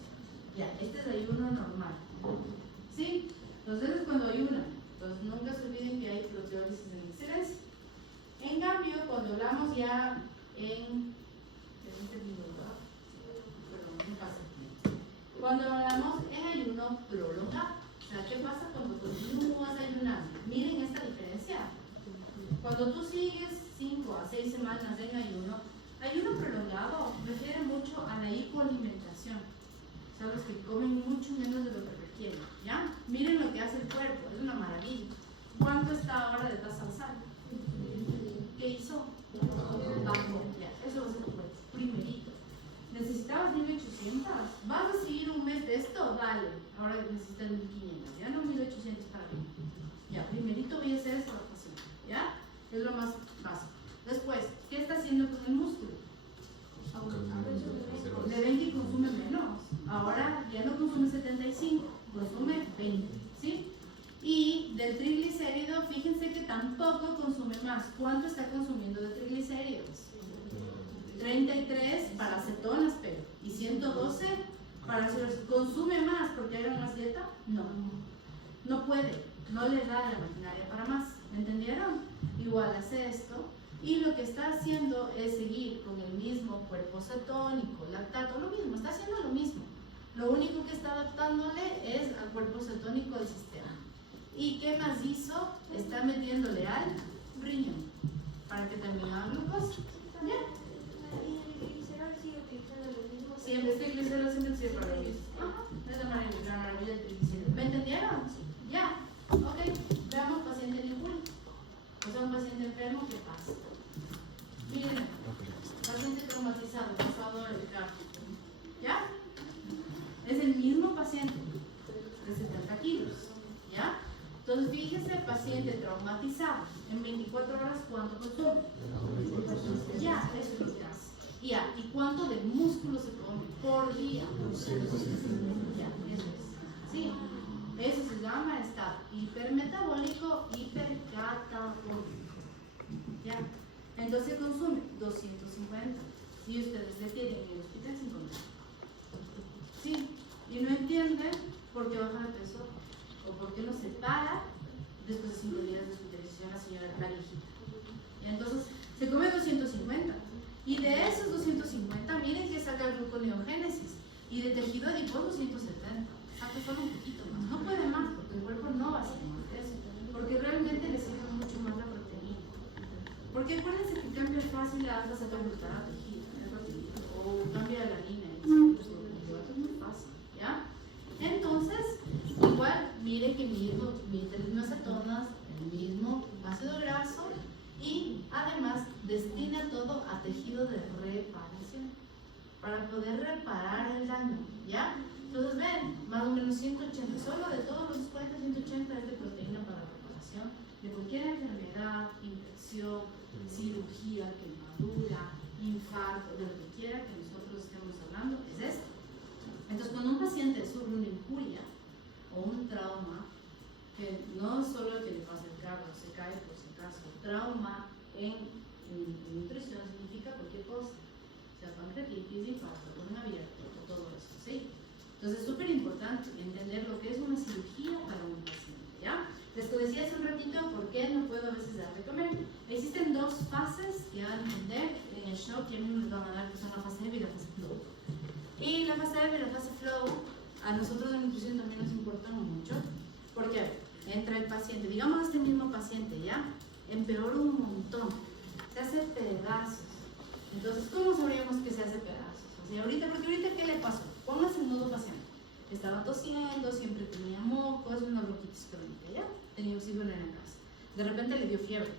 Ya, este es ayuno normal. ¿Sí? Entonces es cuando ayunan. Entonces nunca se olviden que hay proteólisis en excelencia. En cambio, cuando hablamos ya cuando hablamos en ayuno prolongado, o sea, ¿qué pasa cuando continúas ayunando? Miren esta diferencia. Cuando tú sigues 5 a 6 semanas en ayuno prolongado refiere mucho a la hipoalimentación. O sea, los que comen mucho menos de lo que requieren, ¿ya? Miren lo que hace el cuerpo, es una maravilla. ¿Cuánto está ahora de tasa basal? ¿Qué hizo? Bajo, ya, eso va a ser tu cuerpo, primerito. ¿Necesitabas 1800? ¿Vas a seguir un mes de esto? Dale, ahora necesitas 1500, ya no 1800 para mí. Ya, primerito voy a hacer esta adaptación, ¿ya? Es lo más básico. Después, ¿qué está haciendo con el músculo? Le ven que consume menos. más, ¿cuánto está consumiendo de triglicéridos? 33 para cetonas, pero y 112 para ácidos. ¿Consume más porque hagan más dieta? No, no puede, no le da la maquinaria para más. ¿Me entendieron? Igual hace esto y lo que está haciendo es seguir con el mismo cuerpo cetónico, lactato, lo mismo, está haciendo lo mismo. Lo único que está adaptándole es al cuerpo cetónico del sistema. ¿Y qué más hizo? Está metiéndole al riñón para que también haga glucosa. ¿Ya? ¿Y el glicerol sigue utilizando lo mismo? Siempre este glicerol siempre sirve para lo mismo. Ajá, es la maravilla del glicerol. ¿Me entendieron? Ya. Ok, veamos paciente en injuria. O sea, un paciente enfermo, ¿qué pasa? Miren, paciente traumatizado, pasado el carro. ¿Ya? Es el mismo paciente de 70 kilos. ¿Ya? Entonces, fíjese, paciente traumatizado, en 24 horas, ¿cuánto consume? Ya, eso es lo que hace. Ya, ¿y cuánto de músculo se come por día? Ya, eso es. Sí, eso se llama estado hipermetabólico, hipercatabólico. Ya, entonces consume 250 y ustedes le tienen en el hospital 50. Sí, y no entienden por qué baja de peso o por qué no se para después de 5 días de hospitalización la señora viejita. Y entonces se come 250 y de esos 250 miren que saca gluconeogénesis y de tejido adiposo 170. Saca solo un poquito más, no puede más porque el cuerpo no va a hacer más de eso, porque realmente le sirve mucho más la proteína. Porque acuérdense que cambia fácil la alta cetoglutarado tejido, o cambia la harina, es muy fácil, ¿ya? Entonces, igual, mire que mismo cetonas, el mismo ácido graso y además destina todo a tejido de reparación para poder reparar el daño, ¿ya? Entonces ven, más o menos 180, solo de todos los 40, 180 es de proteína para reparación de cualquier enfermedad, infección, cirugía, quemadura, infarto, de lo que quiera que nosotros estemos hablando, es esto. Entonces, cuando un paciente sufre una injuria o un trauma, que no solo que le pasa el carro, se cae por si acaso, trauma en nutrición significa cualquier cosa, sea pancreatitis, infarto, corazón abierto, todo eso, ¿sí? Entonces, es súper importante entender lo que es una cirugía para un paciente, ¿ya? Les decía hace un ratito por qué no puedo a veces dar de comer. Existen dos fases que van a entender en el shock que a mí nos van a dar, que son la fase heavy y la fase flow. Y la fase heavy y la fase flow a nosotros de nutrición también nos importan mucho, porque entra el paciente, digamos este mismo paciente, ¿ya? Empeora un montón, se hace pedazos. Entonces, ¿cómo sabríamos que se hace pedazos? O sea, porque ahorita, ¿qué le pasó? Póngase en modo paciente. Estaba tosiendo, siempre tenía moco, es una bronquitis crónica, ¿ya? Tenía oxígeno en la casa. De repente le dio fiebre.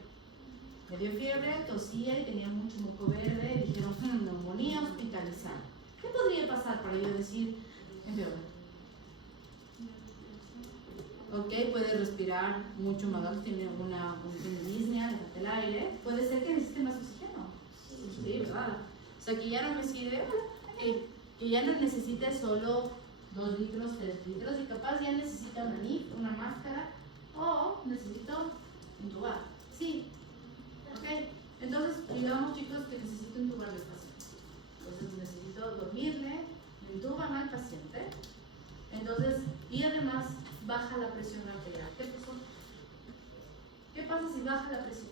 Le dio fiebre, tosía y tenía mucho moco verde. Dijeron, neumonía, hospitalizar. ¿Qué podría pasar para yo decir empeora? Ok, puede respirar mucho más, tiene una disnea, le falta el aire. Puede ser que necesite más oxígeno. Sí, ¿verdad? O sea, que ya no me sirve, que ya no necesite solo 2 litros, 3 litros, y capaz ya necesita una NIF, una máscara, o necesito intubar. Sí, ok. Entonces, digamos, chicos, que necesito intubar al paciente. Entonces, necesito dormirle, intuban al paciente. Entonces, y además, baja la presión arterial. ¿Qué pasó? ¿Qué pasa si baja la presión?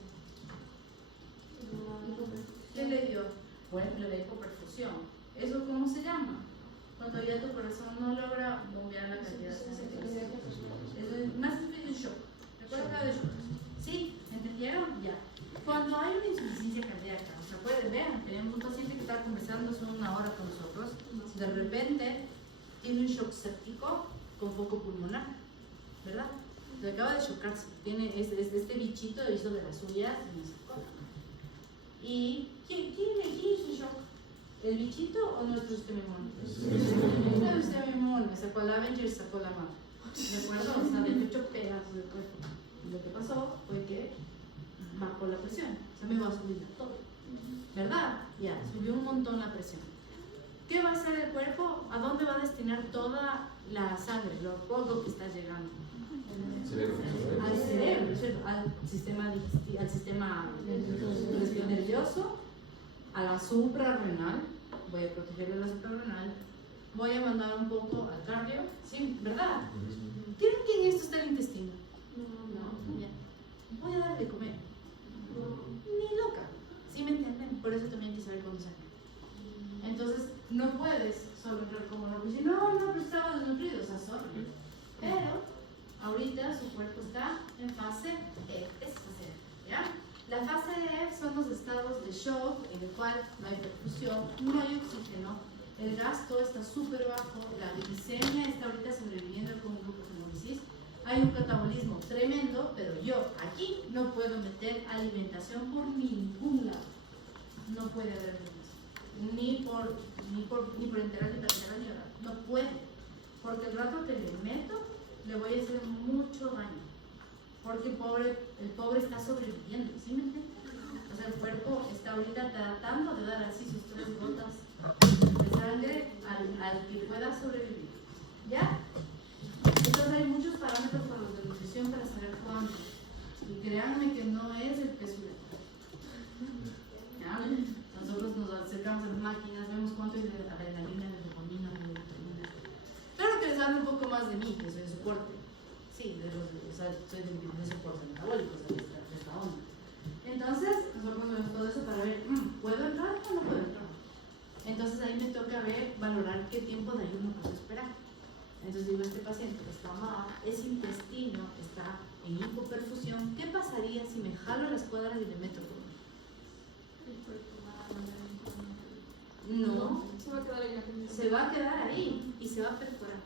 ¿Qué le dio? Bueno, le da hipoperfusión. ¿Eso cómo se llama? Cuando ya tu corazón no logra bombear la cantidad de sangre. Es más un shock. ¿Recuerdan de shock? ¿Sí? ¿Entendieron? Ya. Cuando hay una insuficiencia cardíaca, o sea, pueden ver, tenemos un paciente que está conversando hace 1 hora con nosotros, de repente tiene un shock séptico con foco pulmonar, ¿verdad? Se acaba de chocarse, tiene este bichito hizo de las suyas y se sacó. ¿Y quién hizo el shock? ¿El bichito o nuestro sistema inmune? El sistema inmune, sacó la Avenger y sacó la mano. ¿De acuerdo? O sea, le hecho pedazos de cuerpo. Y lo que pasó fue que bajó la presión. Se me va a subir todo. ¿Verdad? Ya, subió un montón la presión. ¿Qué va a hacer el cuerpo? ¿A dónde va a destinar toda la sangre, lo poco que está llegando Cerebro. al cerebro, ¿cierto? Al sistema nervioso, a la suprarrenal, voy a protegerle a la suprarrenal, voy a mandar un poco al cardio, ¿sí? ¿Verdad? ¿Creen que en esto está el intestino? No. Ya. Voy a dar de comer. Ni loca. ¿Sí me entienden? Por eso también hay que saber cuándo salir. Entonces, no puedes solo entrar como no, pues, no, pero estaba desnutrido, o sea, sorry. Pero, ahorita su cuerpo está en fase E, es fase E, ¿ya? La fase E son los estados de shock, en el cual no hay perfusión, no hay oxígeno, el gasto está súper bajo, la glicemia está ahorita sobreviviendo con glucogenólisis, hay un catabolismo tremendo, pero yo aquí no puedo meter alimentación por ningún lado. No puede haber alimentación, ni por enteral, ni parenteral, ni oral. No puede, porque el rato que le meto, le voy a hacer mucho daño. Porque el pobre está sobreviviendo, ¿sí me entiendes? O sea, el cuerpo está ahorita tratando de dar así sus 3 gotas de sangre al que pueda sobrevivir. ¿Ya? Entonces hay muchos parámetros para los de nutrición para saber cuánto. Y créanme que no es el peso de ¿ya? Nosotros nos acercamos a las máquinas, vemos cuánto es de adrenalina, de dopamina, de vitamina. Claro que les hablo un poco más de mí, que soy de soporte. Sí, soy de soporte metabólico, de esta onda. Entonces, nosotros vemos todo eso para ver, ¿puedo entrar o no puedo entrar? Entonces ahí me toca valorar qué tiempo de ayuno puedo esperar. Entonces digo, este paciente está mal, ese intestino está en hipoperfusión, ¿qué pasaría si me jalo las cuadras y le meto todo? No, se va a quedar ahí y se va a perforar.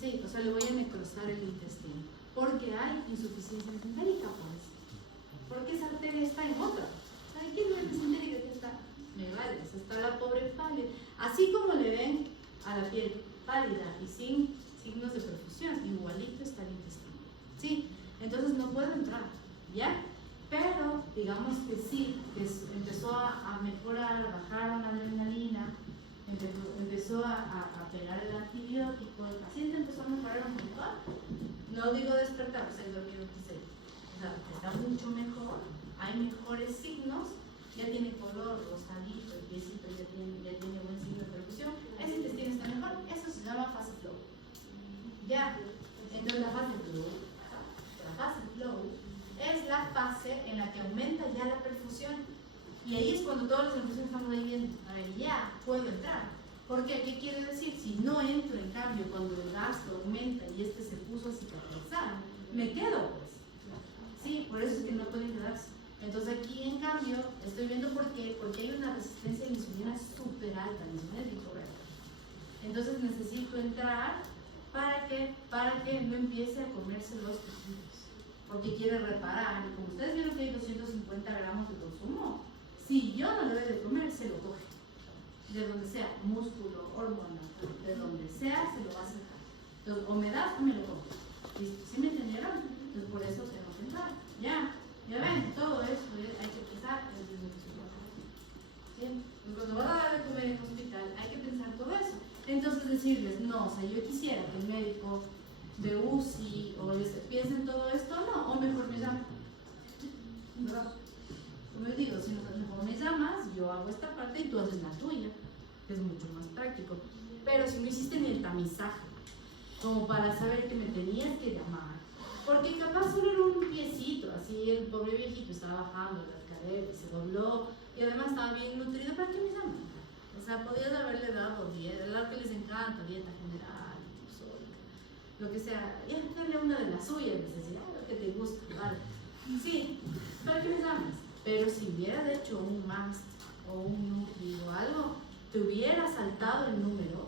Sí, o sea, le voy a necrosar el intestino porque hay insuficiencia mesentérica, pues. Porque esa arteria está en otra. ¿Sabe qué es la mesentérica que está? Me vale, está la pobre pálida. Así como le ven a la piel pálida y sin signos de perfusión, igualito está el intestino. Sí, entonces no puedo entrar, ¿ya? Pero digamos que sí, que empezó a mejorar, a bajar la adrenalina, empezó a pegar el antibiótico, el paciente empezó a mejorar un montón. No digo despertar, o sea, el dormido que se, o sea, está mucho mejor, hay mejores signos, ya tiene color rosadito, el piecito ya tiene buen signo de perfusión, ese intestino está mejor, eso se llama fase flow. Ya, entonces la fase flow es la fase en la que aumenta ya la perfusión. Y ahí es cuando todas las perfusiones estamos ahí viendo, a ver, ya puedo entrar. ¿Por qué? ¿Qué quiere decir? Si no entro, en cambio, cuando el gasto aumenta y este se puso a cicatrizar, me quedo, pues. Sí, por eso es que no pueden quedarse. Entonces aquí, en cambio, estoy viendo por qué, porque hay una resistencia a la insulina súper alta, la insulina es incorrecta. Entonces necesito entrar para que no empiece a comerse los tejidos, porque quiere reparar. Y como ustedes vieron que hay 250 gramos de consumo, si yo no le doy de comer, se lo coge. De donde sea, músculo, hormona, de donde sea, se lo va a sacar. Entonces, o me das o me lo coge. ¿Listo? ¿Sí me entendieron? Entonces, por eso tengo que entrar. Ya ven, todo eso hay que pensar en el nutrición. ¿Sí? Entonces, cuando van a dar de comer en el hospital, hay que pensar todo eso. Entonces, decirles, no, o sea, yo quisiera que el médico de UCI o piense en todo esto, no, o mejor me llama. ¿Verdad? Como yo digo, si mejor me llamas, yo hago esta parte y tú haces la tuya, que es mucho más práctico. Pero si no hiciste ni el tamizaje, como para saber que me tenías que llamar, porque capaz solo era un piecito, así el pobre viejito estaba bajando las caderas, se dobló y además estaba bien nutrido, ¿para qué me llaman? O sea, podías haberle dado dieta, el que les encanta, dieta general, lo que sea, ya darle una de las suyas, necesidad, lo que te gusta, ¿vale? Sí, ¿para qué me llamas? Pero si hubieras hecho un MAST o un Nutri o algo, te hubiera saltado el número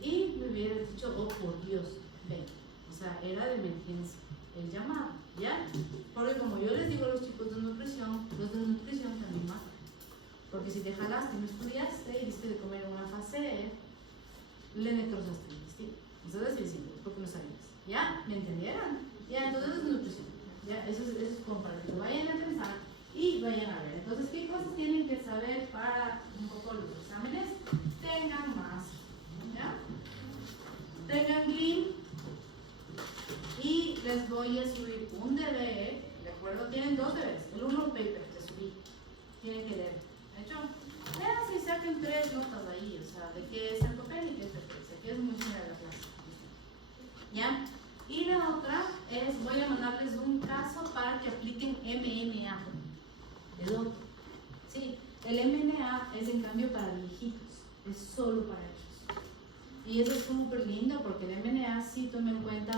y me hubieras dicho, oh por Dios, ven. O sea, era de emergencia el llamado, ¿ya? Porque como yo les digo a los chicos de nutrición, los de nutrición también matan. Porque si te jalaste, no estudiaste y diste de comer en una fase, le necrosaste el intestino. Eso es así, porque no sabías. ¿Ya? ¿Me entendieron? Ya, entonces es nutrición. ¿Ya? Eso es como para que lo vayan a pensar y vayan a ver. Entonces, ¿qué cosas tienen que saber para un poco los exámenes? Tengan más. ¿Ya? les voy a subir un deber, ¿de acuerdo? Tienen 2 deberes, el uno paper que subí, tienen que leer, ¿de hecho? Lean si saquen 3 notas ahí, o sea, de qué es sarcopenia y qué es hiperplexia, que es muy general la clase, ¿ya? Y la otra es, voy a mandarles un caso para que apliquen MNA, es otro, sí, el MNA es en cambio para viejitos, es solo para ellos. Y eso es súper lindo porque el MNA sí toma en cuenta,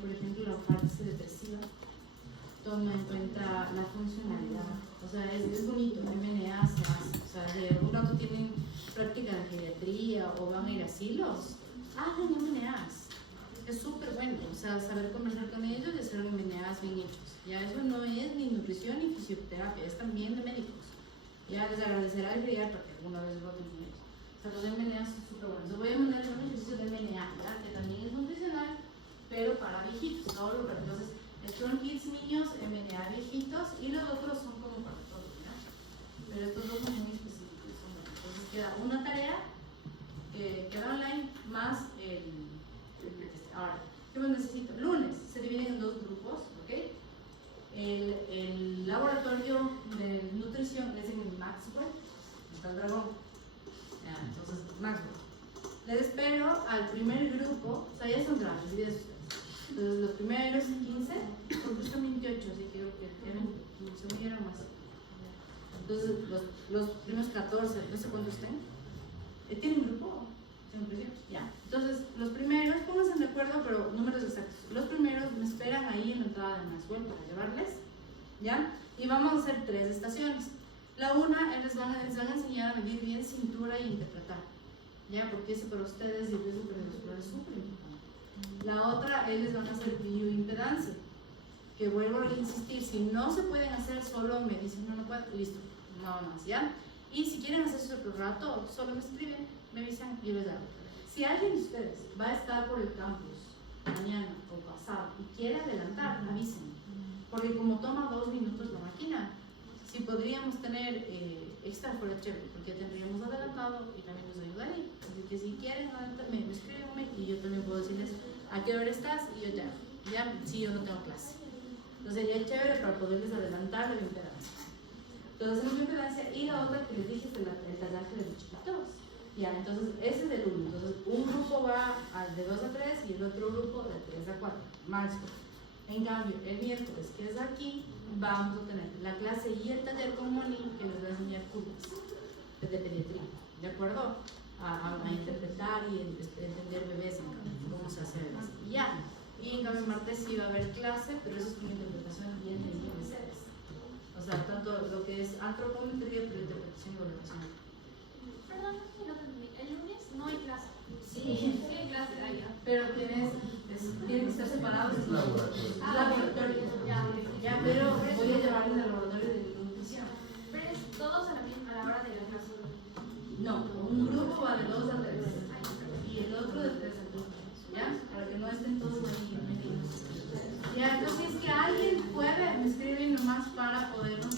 por ejemplo, la fase depresiva, toma en cuenta la funcionalidad, o sea, es bonito, el MNA se hace, o sea, si algún rato tienen práctica de geriatría o van a ir a asilos, hagan MNAs, es súper bueno, o sea, saber conversar con ellos y hacer MNAs bien hechos, ya eso no es ni nutrición ni fisioterapia, es también de médicos, ya les agradecerá el geriatra que alguna vez voten con ellos. O sea, los MNA son súper buenos. Voy a mandar un ejercicio de MNA, ¿verdad? Que también es nutricional, pero para viejitos. Entonces, Strong Kids niños, MNA viejitos, y los otros son como para todos, ¿verdad? Pero estos dos son muy específicos. Entonces, queda una tarea que queda online más el ahora, ¿qué más necesito? Lunes se dividen en 2 grupos, ¿ok? El laboratorio de nutrición es en Maxwell, está el dragón. Entonces, Maxwell. Les espero al primer grupo, o sea, ya son grandes, y ustedes. Entonces, los primeros 15, porque están 28, así que creo que eran más. Entonces, los primeros 14, no sé cuántos estén. ¿Tienen grupo? Ya. Entonces, los primeros, pónganse de acuerdo, pero números exactos. Los primeros me esperan ahí en la entrada de Maxwell para llevarles, ¿ya? Y vamos a hacer 3 estaciones. La una, les van a enseñar a medir bien cintura y interpretar, ¿ya? Porque eso para ustedes y el peso cardiovascular es súper importante. La otra, les van a hacer bioimpedancia, que vuelvo a insistir, si no se pueden hacer, solo me dicen, no puedo, listo, nada más, ¿ya? Y si quieren hacer eso otro rato, solo me escriben, me avisan y yo les hago. Si alguien de ustedes va a estar por el campus mañana o pasado y quiere adelantar, avisen, porque como toma 2 minutos la máquina, si podríamos tener extra fuera chévere, porque tendríamos adelantado y también nos ayudaría. Así que si quieren adelantarme, escríbanme y yo también puedo decirles a qué hora estás y yo te hago, ya si yo no tengo clase. Entonces sería chévere para poderles adelantar la impedancia. Entonces la impedancia y la otra que les dije es el tallaje de los chiquitos. Ya, entonces ese es el uno. Entonces un grupo va de 2 a 3 y el otro grupo de 3 a 4. Máximo. En cambio, el miércoles, que es aquí, vamos a tener la clase y el taller con Moni, que les va a enseñar curvas de pediatría, ¿de acuerdo? A interpretar y entender bebés, cómo se hace bebés. Y ya. Y en cambio, el martes sí va a haber clase, pero eso es con interpretación bien de IMCs. O sea, tanto lo que es antropometría, pero interpretación y evaluación. Perdón, el lunes no hay clase. Sí, hay clase, pero tienen que estar separados. Es laboratorio. Ya, pero voy a llevarles al laboratorio de nutrición. Pero es todos a la hora de la clase. No, un grupo va de 2 a 3 y el otro de 3 a 4, ¿ya? Para que no estén todos ahí metidos. Ya, entonces si es que alguien puede, me escriben nomás para podernos